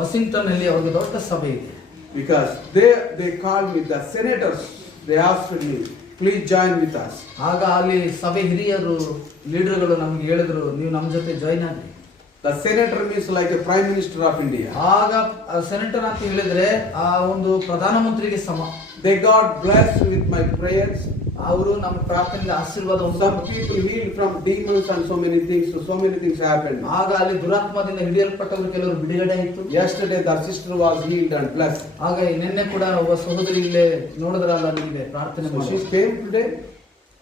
Washington ಅಲ್ಲಿ ಅವರಿಗೆ ದೊಡ್ಡ ಸಭೆ ಇದೆ. Because they called me, the senators, they asked me, please join with us. ಆಗ ಅಲ್ಲಿ ಸಭೆ ಹಿರಿಯರು ಲೀಡರ್ಗಳು ನಮ್ಗೆ ಹೇಳಿದ್ರು, ನೀವು ನಮ್ಮ ಜೊತೆ join agri. The senator means like a prime minister of India. ಆಗ ಸೆನೆಟರ್ ಅಂತ ಹೇಳಿದ್ರೆ ಆ ಒಂದು ಪ್ರಧಾನಮಂತ್ರಿಗೆ ಸಮ. They got blessed with my prayers. ಅವರು ನಮ್ಮ ಪ್ರಾರ್ಥನೆಗೆ ಆಶೀರ್ವಾದ Some people healed from demons and so many things happened. ಆಗ ಅಲ್ಲಿ ದುರಾತ್ಮದಿಂದ ಹಿಡಿಯಲ್ಪಟ್ಟವರು ಕೆಲವರು ಬಿಡುಗಡೆ ಆಯಿತು. Yesterday the sister was healed and blessed. ಆಗ ನಿನ್ನೆ ಕೂಡ ಒಬ್ಬ ಸಹೋದರಿ ಇಲ್ಲೇ ನೋಡಿದ್ರಲ್ಲ ನಿಮಗೆ ಪ್ರಾರ್ಥನೆ So ಮಾಡಿ. she came today.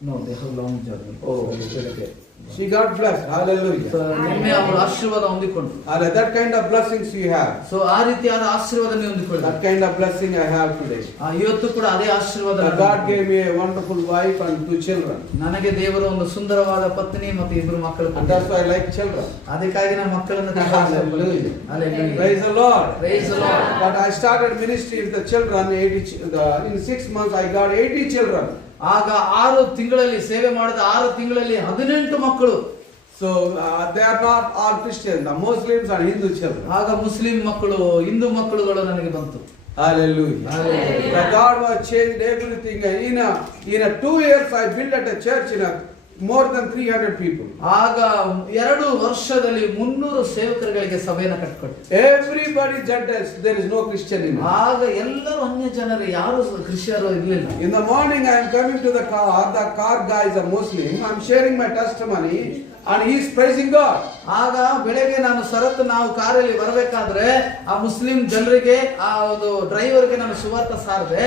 No, they have long journey. Oh, okay. She got blessed. Hallelujah. So ನಿನ್ನೆ ಅವರು ಆಶೀರ್ವಾದ ಹೊಂದಿಕೊಂಡ್ರು. That kind of blessings you have. So ಆ ರೀತಿಯಾದ ಆಶೀರ್ವಾದ ನೀವು ಹೊಂದಿಕೊಳ್ಳಿ. That kind of blessing I have today. ಇವತ್ತು ಕೂಡ ಅದೇ ಆಶೀರ್ವಾದ. God gave me a wonderful wife and 2 children. ನನಗೆ ದೇವರು ಒಂದು ಸುಂದರವಾದ ಪತ್ನಿ ಮತ್ತು 2 ಮಕ್ಕಳು. And that's why I like children. ಅದಕ್ಕಾಗಿ ನಾನು ಮಕ್ಕಳನ್ನು Hallelujah. Hallelujah. Praise the Lord. Praise the Lord. But I started ministry with the children. In 6 months I got 80 children. ಆಗ 6 ತಿಂಗಳಲ್ಲಿ ಸೇವೆ ಮಾಡಿದ 6 ತಿಂಗಳಲ್ಲಿ 18 ಮಕ್ಕಳು. So they are not all Christians, the Muslims and Hindu children. ಆಗ ಮುಸ್ಲಿಂ ಮಕ್ಕಳು, ಹಿಂದೂ ಮಕ್ಕಳುಗಳು ನನಗೆ ಬಂತು. Hallelujah. Hallelujah. The God was changed everything. In a 2 years I built at a church in more than 300 people. ಆಗ 2 ವರ್ಷದಲ್ಲಿ 300 ಸೇವಕರುಗಳಿಗೆ ಸಭೆಯನ್ನು ಕಟ್ಟಿಕೊಟ್ಟೆ. Everybody Gentiles, there is no Christian in it. ಆಗ ಎಲ್ಲರೂ ಅನ್ಯ ಜನರು, ಯಾರು ಕ್ರಿಶ್ಚಿಯರು ಇರಲಿಲ್ಲ. In the morning I am coming to the car guy is a Muslim. I am sharing my testimony and he is praising God. ಆಗ ಬೆಳಗ್ಗೆ ನಾವು ಕಾರಲ್ಲಿ ಬರಬೇಕಾದ್ರೆ ಆ ಮುಸ್ಲಿಂ ಜನರಿಗೆ, ಆ ಒಂದು ಡ್ರೈವರ್ಗೆ ನಾನು ಸುವಾರ್ತ ಸಾರದೆ.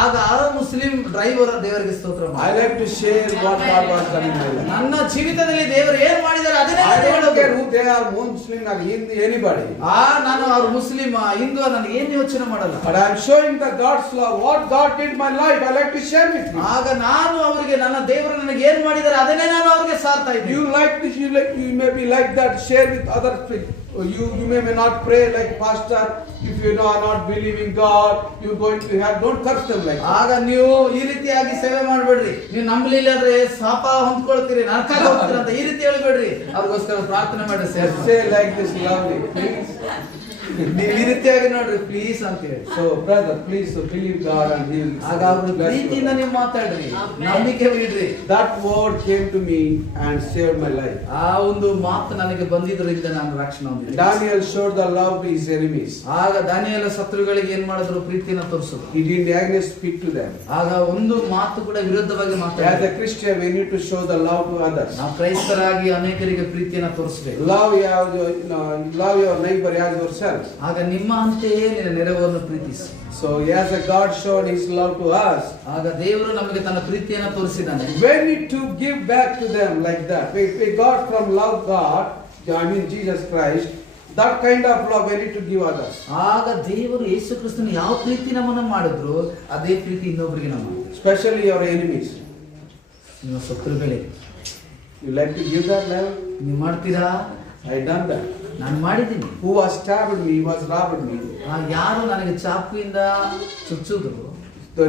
ಆಗ ಆ ಮುಸ್ಲಿಂ ಡ್ರೈವರ್ ದೇವರಿಗೆ ಸ್ತೋತ್ರ ಮಾಡಿ. I like to share what God was done in my life. ನನ್ನ ಜೀವಿತದಲ್ಲಿ ದೇವರು ಏನು ಮಾಡಿದ್ದಾರೆ ಅದನ್ನೇ I don't ಹೇಳೋದು. care who they are, Muslim or Hindu, anybody. ನಾನು ಅವ್ರು ಮುಸ್ಲಿಂ ಹಿಂದೂ ನಾನು ಏನು ಯೋಚನೆ ಮಾಡಲ್ಲ. But I am showing the God's love, what God did in my life. I like to share with you. ಆಗ ನಾನು ಅವರಿಗೆ ನನ್ನ ದೇವರು ನನಗೆ ಏನು ಮಾಡಿದ್ದಾರೆ ಅದನ್ನೇ ನಾನು ಅವರಿಗೆ ಸಾರ್ತಾ ಇದ್ದೀನಿ. You like this, you may be like that, share with other people. You may not pray like pastor. If you are not believing God, you going to have, don't curse them like that. ಆಗ ನೀವು ಈ ರೀತಿಯಾಗಿ ಸೇವೆ ಮಾಡಬೇಡ್ರಿ. ನೀವು ನಂಬಲಿಲ್ಲ ಅಂದ್ರೆ ಶಾಪ ಹೊಂದ್ಕೊಳ್ತೀರಿ, ನರಕಕ್ಕೆ ಹೋಗ್ತೀರಿ ಅಂತ ಈ ರೀತಿ ಹೇಳ್ಬೇಡ್ರಿ. ಅವ್ರಿಗೋಸ್ಕರ ಪ್ರಾರ್ಥನೆ ಮಾಡಿ Say like this loudly, please. ನೀವು ಈ ರೀತಿಯಾಗಿ ನೋಡ್ರಿ ಪ್ಲೀಸ್ ಅಂತ ಹೇಳಿ. So brother, please believe God and He will ಆಗ ಅವ್ರ ಪ್ರೀತಿಯಿಂದ ನೀವು ಮಾತಾಡ್ರಿ, ನಂಬಿಕೆ ಬಿಡ್ರಿ. That word came to me and saved my life. ಆ ಒಂದು ಮಾತು ನನಗೆ ಬಂದಿದ್ರಿಂದ ನಾನು ರಕ್ಷಣೆ ಹೊಂದಿದೆ. Daniel showed the love to his enemies. ಆಗ ದಾನಿಯೇಲ ಶತ್ರುಗಳಿಗೆ ಏನ್ ಮಾಡಿದ್ರು? ಪ್ರೀತಿಯನ್ನು ತೋರಿಸಿದ್ರು. He didn't again speak to them. ಆಗ ಒಂದು ಮಾತು ಕೂಡ ವಿರುದ್ಧವಾಗಿ As ಮಾತಾಡಿದ್ರು. a Christian, we need to show the love to others. ನಾವು ಕ್ರೈಸ್ತರಾಗಿ ಅನೇಕರಿಗೆ ಪ್ರೀತಿಯನ್ನು ತೋರಿಸಬೇಕು. Love your neighbor as yourself. ಆಗ ನಿಮ್ಮ ಅಂತೆಯೇ ನಿನ್ನ ನೆರೆಯವರನ್ನು ಪ್ರೀತಿಸಿ. So as a God showed His love to us, ಆಗ ದೇವರು ನಮಗೆ ತನ್ನ ಪ್ರೀತಿಯನ್ನು ತೋರಿಸಿದ್ದಾನೆ. we need to give back to them like that. We got from love God, Jesus Christ, that kind of love we need to give others. ಆಗ ದೇವರು ಯೇಸು ಕ್ರಿಸ್ತನು ಯಾವ ಪ್ರೀತಿ ನಮ್ಮನ್ನು ಮಾಡಿದ್ರು ಅದೇ ಪ್ರೀತಿ ಇನ್ನೊಬ್ಬರಿಗೆ ನಾವು ಮಾಡ್ತೀವಿ. Especially your enemies. ನಿಮ್ಮ ಶತ್ರುಗಳಿಗೆ You like to give that love? ನೀವು ಮಾಡ್ತೀರಾ? I done that. ನಾನು ಮಾಡಿದ್ದೀನಿ. Who was stabbed me, was robbed me. ಯಾರು ನನಗೆ ಚಾಕುವಿಂದ ಚುಚ್ಚಿದ್ರು,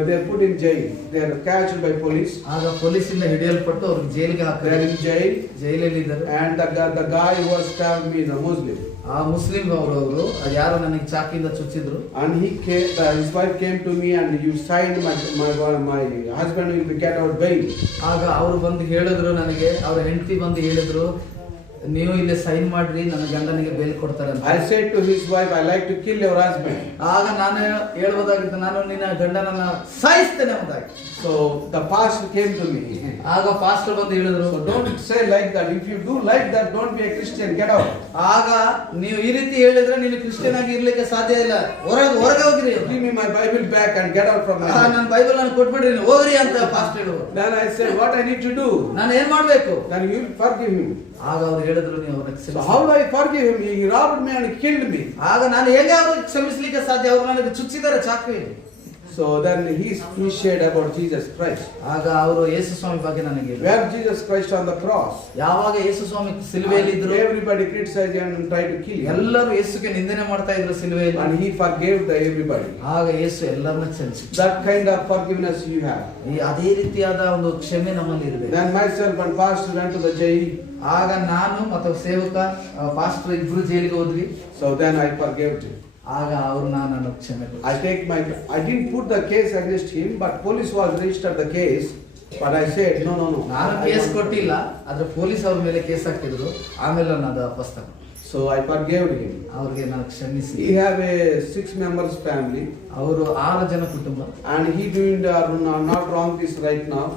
they put in jail. They are catched by police. ಆಗ ಪೊಲೀಸಿಂದ ಹಿಡಿಯಲ್ಪಟ್ಟು ಅವ್ರಿಗೆ ಜೈಲಿಗೆ They ಹಾಕಿದ್ದಾರೆ. are in jail. ಜೈಲಲ್ಲಿ ಇದ್ದಾರೆ. And the guy who was stabbed me is a Muslim. ಆ ಮುಸ್ಲಿಂ ಅವರು ಯಾರು ನನಗೆ ಚಾಕಿಂದ ಚುಚ್ಚಿದ್ರು. And his wife came to me and you signed my husband will be get out bail. ಆಗ ಅವರು ಬಂದು ಹೇಳಿದ್ರು ನನಗೆ, ಅವ್ರ ಹೆಂಡತಿ ಬಂದು ಹೇಳಿದ್ರು, ನೀವು ಇಲ್ಲಿ ಸೈನ್ ಮಾಡ್ರಿ, ನನ್ನ ಗಂಡನಿಗೆ ಬೇಲ್ ಕೊಡ್ತಾರೆ ಅಂತ. I said to his wife, I like to kill your husband. ಆಗ ನಾನು ಹೇಳ್ಬೋದಾಗಿತ್ತು, ನಾನು ನಿನ್ನ ಗಂಡನನ್ನ ಸಾಯಿಸ್ತೇನೆ ಎಂಬುದಾಗಿ. So the pastor came to me. ಆಗ ಪಾಸ್ಟರ್ ಬಂದು ಹೇಳಿದ್ರು, So don't say like that. If you do like that, don't be a Christian. Get out. ಆಗ ನೀವು ಈ ರೀತಿ ಹೇಳಿದ್ರೆ ನೀನು ಕ್ರಿಶ್ಚಿಯನ್ ಆಗಿ ಇರ್ಲಿಕ್ಕೆ ಸಾಧ್ಯ ಇಲ್ಲ, ಹೊರಗೆ ಹೋಗ್ರಿ. Give me my Bible back and get out from my house. ನನ್ನ ಬೈಬಲ್ ನಾನು ಕೊಟ್ಬಿಡ್ರಿ, ನೀವು ಹೋಗ್ರಿ ಅಂತ ಪಾಸ್ಟರ್ ಹೇಳಿದ್ರು. Then I said, what I need to do? ನಾನು ಏನ್ ಮಾಡ್ಬೇಕು? Then you forgive him. ಆಗ ಅವ್ರು ಹೇಳಿದ್ರು, ನೀವು ಅವ್ರಿಗೆ So how do I forgive him? He robbed me and killed me. ಆಗ ನಾನು ಹೇಗೆ ಅವ್ರಿಗೆ ಕ್ಷಮಿಸ್ಲಿಕ್ಕೆ ಸಾಧ್ಯ? ಅವ್ರು ನನಗೆ ಚುಚ್ಚಿದ್ದಾರೆ ಚಾಕುವಿಗೆ. So then he shared about Jesus Christ. ಆಗ ಅವರು ಯೇಸು ಸ್ವಾಮಿ ಬಗ್ಗೆ ನನಗೆ ಹೇಳಿದ್ರು. Where Jesus Christ on the cross. ಯಾವಾಗ ಯೇಸು ಸ್ವಾಮಿ ಸಿಲುಬೆಯಲ್ಲಿ ಇದ್ರು, everybody criticized him and tried to kill him. ಎಲ್ಲರೂ ಯೇಸುಗೆ ನಿಂದನೆ ಮಾಡ್ತಾ ಇದ್ರು ಸಿಲುಬೆಯಲ್ಲಿ. And he forgave everybody. ಆಗ ಯೇಸು ಎಲ್ಲರನ್ನ ಕ್ಷಮಿಸಿದ್ರು. That kind of forgiveness you have. ಅದೇ ರೀತಿಯಾದ ಒಂದು ಕ್ಷಮೆ ನಮ್ಮಲ್ಲಿ ಇರಬೇಕು. Then myself and pastor went to the jail. ಆಗ ನಾನು ಮತ್ತು ಸೇವಕ ಪಾಸ್ಟರ್ ಇಬ್ರು ಜೈಲಿಗೆ ಹೋದ್ವಿ. So then I forgave him. ಆಗ ಅವರು ನಾನು ಕ್ಷಮೆ ಕೊಟ್ಟೆ. I didn't put the case against him, but police was registered the case. But I said no. ನಾನು ಕೇಸ್ ಕೊಟ್ಟಿಲ್ಲ, ಆದ್ರೆ ಪೊಲೀಸ್ ಅವ್ರ ಮೇಲೆ ಕೇಸ್ ಹಾಕಿದ್ರು. ಆಮೇಲೆ ನಾನು ಅದು ವಾಪಸ್ ತಗೊಂಡೆ. So I forgave him. ಅವ್ರಿಗೆ ನಾನು ಕ್ಷಮಿಸಿ. He have a 6 members family. ಅವರು 6 ಜನ ಕುಟುಂಬ. And he doing not wrong this right now.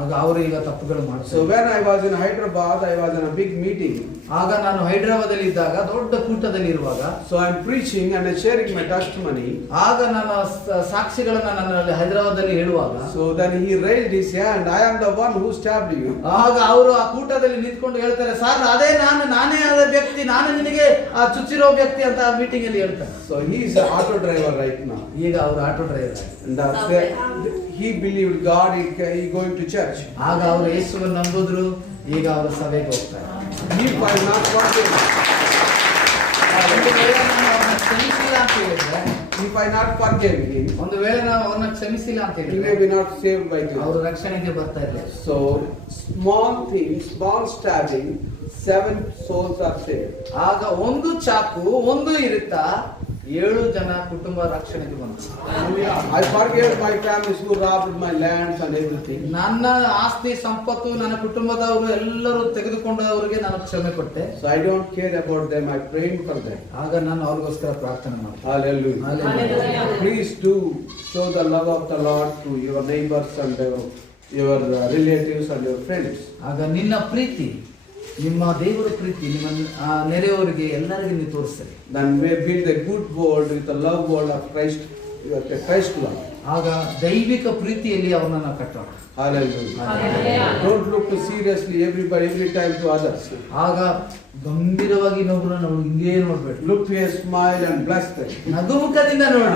ಆಗ ಅವರು ಈಗ ತಪ್ಪುಗಳು ಮಾಡ್ತಾರೆ. So when I was in Hyderabad, I was in a big meeting. ಆಗ ನಾನು ಹೈದರಾಬಾದ್ ಅಲ್ಲಿ ಇದ್ದಾಗ ದೊಡ್ಡ ಕೂಟದಲ್ಲಿ ಇರುವಾಗ, so I'm preaching and I'm sharing my testimony. ಆಗ ನಾನು ಸಾಕ್ಷಿಗಳನ್ನ ನಾನು ಹೈದರಾಬಾದ್ ಅಲ್ಲಿ ಹೇಳುವಾಗ, so then he raised his hand, I am the one who stabbed you. ಆಗ ಅವರು ಆ ಕೂಟದಲ್ಲಿ ನಿಂತ್ಕೊಂಡು ಹೇಳ್ತಾರೆ, ಸರ್ ಅದೇ ನಾನೇ ಆದ ವ್ಯಕ್ತಿ, ನಾನು ನಿನಗೆ ಚುಚ್ಚಿರೋ ವ್ಯಕ್ತಿ ಅಂತ ಆ ಮೀಟಿಂಗ್ ಅಲ್ಲಿ ಹೇಳ್ತಾರೆ. So he is an auto driver right now. ಈಗ ಅವರು auto driver. And he believed God, he going to church. ಆಗ ಅವರು ಯೇಸುವನ್ನು ನಂಬಿದ್ರು. ಈಗ ಅವರು ಸಭೆಗೆ ಹೋಗ್ತಾರೆ. If I not forgive, ಒಂದು ವೇಳೆ ನಾನು ಅವ್ರನ್ನ ಕ್ಷಮಿಸಿಲ್ಲ ಅಂತ ಹೇಳಿದ್ರೆ, if I not forgive him, ಒಂದು ವೇಳೆ ನಾವು ಅವ್ರನ್ನ ಕ್ಷಮಿಸಿಲ್ಲ ಅಂತ he ಹೇಳಿದ್ರೆ, may be not saved by God. ಅವರು ರಕ್ಷಣೆಗೆ ಬರ್ತಾ ಇರಲಿಲ್ಲ. So small things, small stabbing, 7 souls are saved. ಆಗ ಒಂದು ಚಾಕು, ಒಂದು ಇರುತ್ತ, 7 ಜನ ಕುಟುಂಬ ರಕ್ಷಣೆಗೆ ಬಂತು. I forgave my families who robbed my lands and everything. ನನ್ನ ಆಸ್ತಿ ಸಂಪತ್ತು, ನನ್ನ ಕುಟುಂಬದವರು ಎಲ್ಲರೂ ತೆಗೆದುಕೊಂಡವರಿಗೆ ನಾನು ಕ್ಷಮೆ ಕೊಟ್ಟೆ. So I don't care about them, I prayed for them. ಆಗ ನಾನು ಅವ್ರಿಗೋಸ್ಕರ ಪ್ರಾರ್ಥನೆ ಮಾಡಿದೆ. Hallelujah. Hallelujah. Please do show the love of the Lord to your neighbors and your relatives and your friends. ಆಗ ನಿನ್ನ ಪ್ರೀತಿ, ನಿಮ್ಮ ದೇವರ ಪ್ರೀತಿ ನಿಮ್ಮ ನೆರೆಯವರಿಗೆ ಎಲ್ಲರಿಗೂ ನೀವು ತೋರಿಸ್ತಾರೆ. Then we build a good world with the love world of Christ, the Christ love. ಆಗ ದೈವಿಕ ಪ್ರೀತಿಯಲ್ಲಿ ಅವರನ್ನ ನಾವು ಕಟ್ಟೋಣ. Hallelujah. Don't look too seriously every time to others. ಆಗ ಗಂಭೀರವಾಗಿ ಇನ್ನೊಬ್ಬರನ್ನ ನಾವು ಹಿಂಗೇ ನೋಡ್ಬೇಕು. Look to a smile and bless them. ನಗುಮುಖದಿಂದ ನೋಡಿ.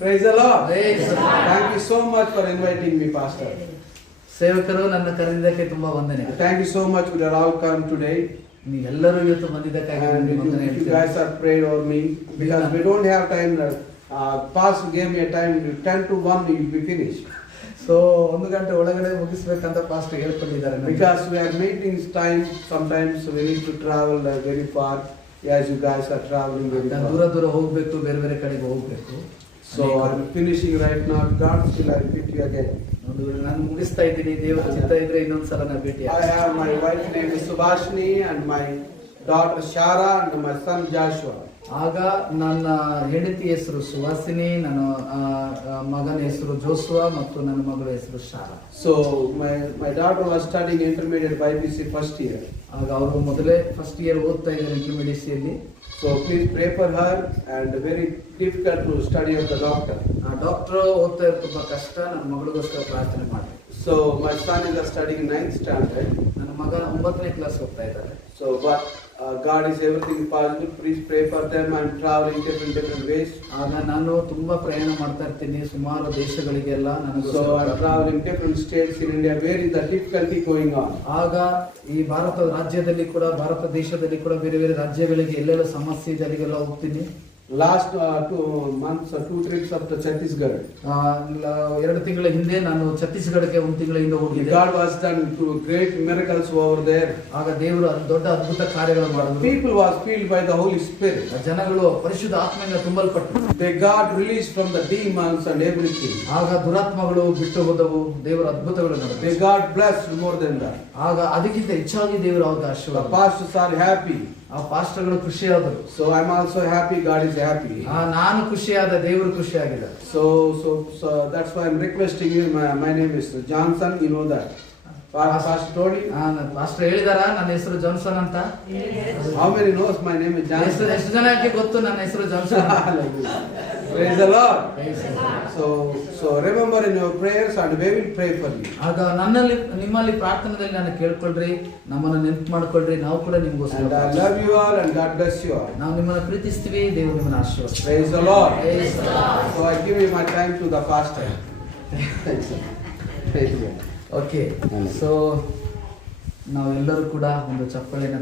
Praise the Lord. Praise the Lord. Thank you so much for inviting me, Pastor. ಸೇವಕರು ನನ್ನ ಕರೆದಿದ್ದಕ್ಕೆ ತುಂಬಾ ವಂದನೆ. Thank you so much for your all come today. ನೀವೆಲ್ಲರೂ ಇವತ್ತು ಬಂದಿದ್ದಕ್ಕಾಗಿ And ವಂದನೆ you ಹೇಳ್ತೇನೆ. guys are prayed over me because we don't have time. Pastor gave me a time 10 to 1 we will be finished. So 1 ಗಂಟೆ ಒಳಗಡೆ ಮುಗಿಸ್ಬೇಕಂತ pastor ಹೇಳ್ಕೊಂಡಿದ್ದಾರೆ. Because we are meetings time, sometimes we need to travel very far as you guys are traveling very far. ದೂರ ಹೋಗ್ಬೇಕು, ಬೇರೆ ಕಡೆಗೆ ಹೋಗ್ಬೇಕು. So I'm finishing right now. God will I repeat you again. ನಾನು ಮುಗಿಸ್ತಾ ಇದ್ದೀನಿ. ದೇವರ ಚಿತ್ತ ಇದ್ರೆ ಇನ್ನೊಂದ್ಸಲ ನಾವು ಭೇಟಿ I have my wife name is Subhashini and my daughter Shara and my son Joshua. ಆಗ ನನ್ನ ಹೆಂಡತಿ ಹೆಸರು ಸುವಾಸಿನಿ, ನನ್ನ ಮಗನ ಹೆಸರು ಜೋಸುವಾ ಮತ್ತು ನನ್ನ ಮಗಳ ಹೆಸರು ಶಾರಾ. So my daughter was studying intermediate BPC first year. ಆಗ ಅವರು ಮೊದಲೇ ಫಸ್ಟ್ ಇಯರ್ ಓದ್ತಾ ಇದ್ದಾರೆ ಇಂಟರ್ಮೀಡಿಯೇಟ್ಸಿಯಲ್ಲಿ. So please pray for her and very difficult to study of the doctor. Doctor ಓದ್ತಾ ಇರೋ ತುಂಬಾ ಕಷ್ಟ. ನನ್ನ ಮಗಳಿಗೋಸ್ಕರ ಪ್ರಾರ್ಥನೆ ಮಾಡಿ. So my son is studying 9th standard. ನನ್ನ ಮಗ 9ನೇ ಕ್ಲಾಸ್ ಹೋಗ್ತಾ ಇದ್ದಾರೆ. So but God is everything possible. Please pray for them. I'm traveling different ways. ಆಗ ನಾನು ತುಂಬಾ ಪ್ರಯಾಣ ಮಾಡ್ತಾ ಇರ್ತೀನಿ ಸುಮಾರು ದೇಶಗಳಿಗೆಲ್ಲ. So I'm traveling different states in India. Where is the difficulty going on? ಆಗ ಈ ಭಾರತ ರಾಜ್ಯದಲ್ಲಿ ಕೂಡ, ಭಾರತ ದೇಶದಲ್ಲಿ ಕೂಡ ಬೇರೆ ರಾಜ್ಯಗಳಿಗೆ ಎಲ್ಲೆಲ್ಲ ಸಮಸ್ಯೆ ಇದೆ ಅಲ್ಲಿಗೆಲ್ಲ ಹೋಗ್ತೀನಿ. Last 2 months, 2 trips up to Chhattisgarh. 2 ತಿಂಗಳ ಹಿಂದೆ ನಾನು ಛತ್ತೀಸ್ಗಢಕ್ಕೆ 1 ತಿಂಗಳ ಹಿಂದೆ ಹೋಗಿದ್ದೆ. God was done great miracles over there. ಆಗ ದೇವರು ದೊಡ್ಡ ಅದ್ಭುತ ಕಾರ್ಯಗಳು ಮಾಡಿದ್ರು. People was filled by the Holy Spirit. ಜನಗಳು ಪರಿಶುದ್ಧ ಆತ್ಮದಿಂದ ತುಂಬಲ್ಪಟ್ಟರು. They got released from the demons and everything. ಆಗ ದುರಾತ್ಮಗಳು ಬಿಟ್ಟು ಹೋದವು. ದೇವರ ಅದ್ಭುತಗಳು ನಡೆದವು. They got blessed more than that. ಆಗ ಅದಕ್ಕಿಂತ ಹೆಚ್ಚಾಗಿ ದೇವರು ಅವರಿಗೆ The ಆಶೀರ್ವಾದ. pastors are happy. ಆ ಪಾಸ್ಟರ್ಗಳು ಖುಷಿಯಾದರು. So I'm also happy. God is happy. ನಾನು ಖುಷಿಯಾದ, ದೇವರು ಖುಷಿಯಾಗಿದ್ದಾರೆ. So that's why I'm requesting you. My name is Johnson. You know that. Pastor told you. Pastor ಹೇಳಿದಾರ ನನ್ನ ಹೆಸರು ಜಾನ್ಸನ್ ಅಂತ. How many knows my name is Johnson? ಎಷ್ಟು ಜನಕ್ಕೆ ಗೊತ್ತು ನನ್ನ ಹೆಸರು Johnson? Praise the Lord. So remember in your prayers and we will pray for you. ಆಗ ನಿಮ್ಮಲ್ಲಿ ಪ್ರಾರ್ಥನೆಯಲ್ಲಿ ನಾನು ಕೇಳ್ಕೊಳ್ರಿ, ನಮ್ಮನ್ನು ನೆನಪು ಮಾಡ್ಕೊಳ್ರಿ, ನಾವು ಕೂಡ ನಿಮ್ಗೋಸ್ಕರ. And I love you all and God bless you all. ನಾವು ನಿಮ್ಮನ್ನು ಪ್ರೀತಿಸ್ತೀವಿ, ದೇವರು ನಿಮ್ಮನ್ನು ಆಶೀರ್ವದಿಸಲಿ. Praise the Lord. Praise the Lord. So I give you my time to the pastor. Okay, so ನಾವೆಲ್ಲರೂ ಕೂಡ ಒಂದು ಚಪ್ಪಲಿನ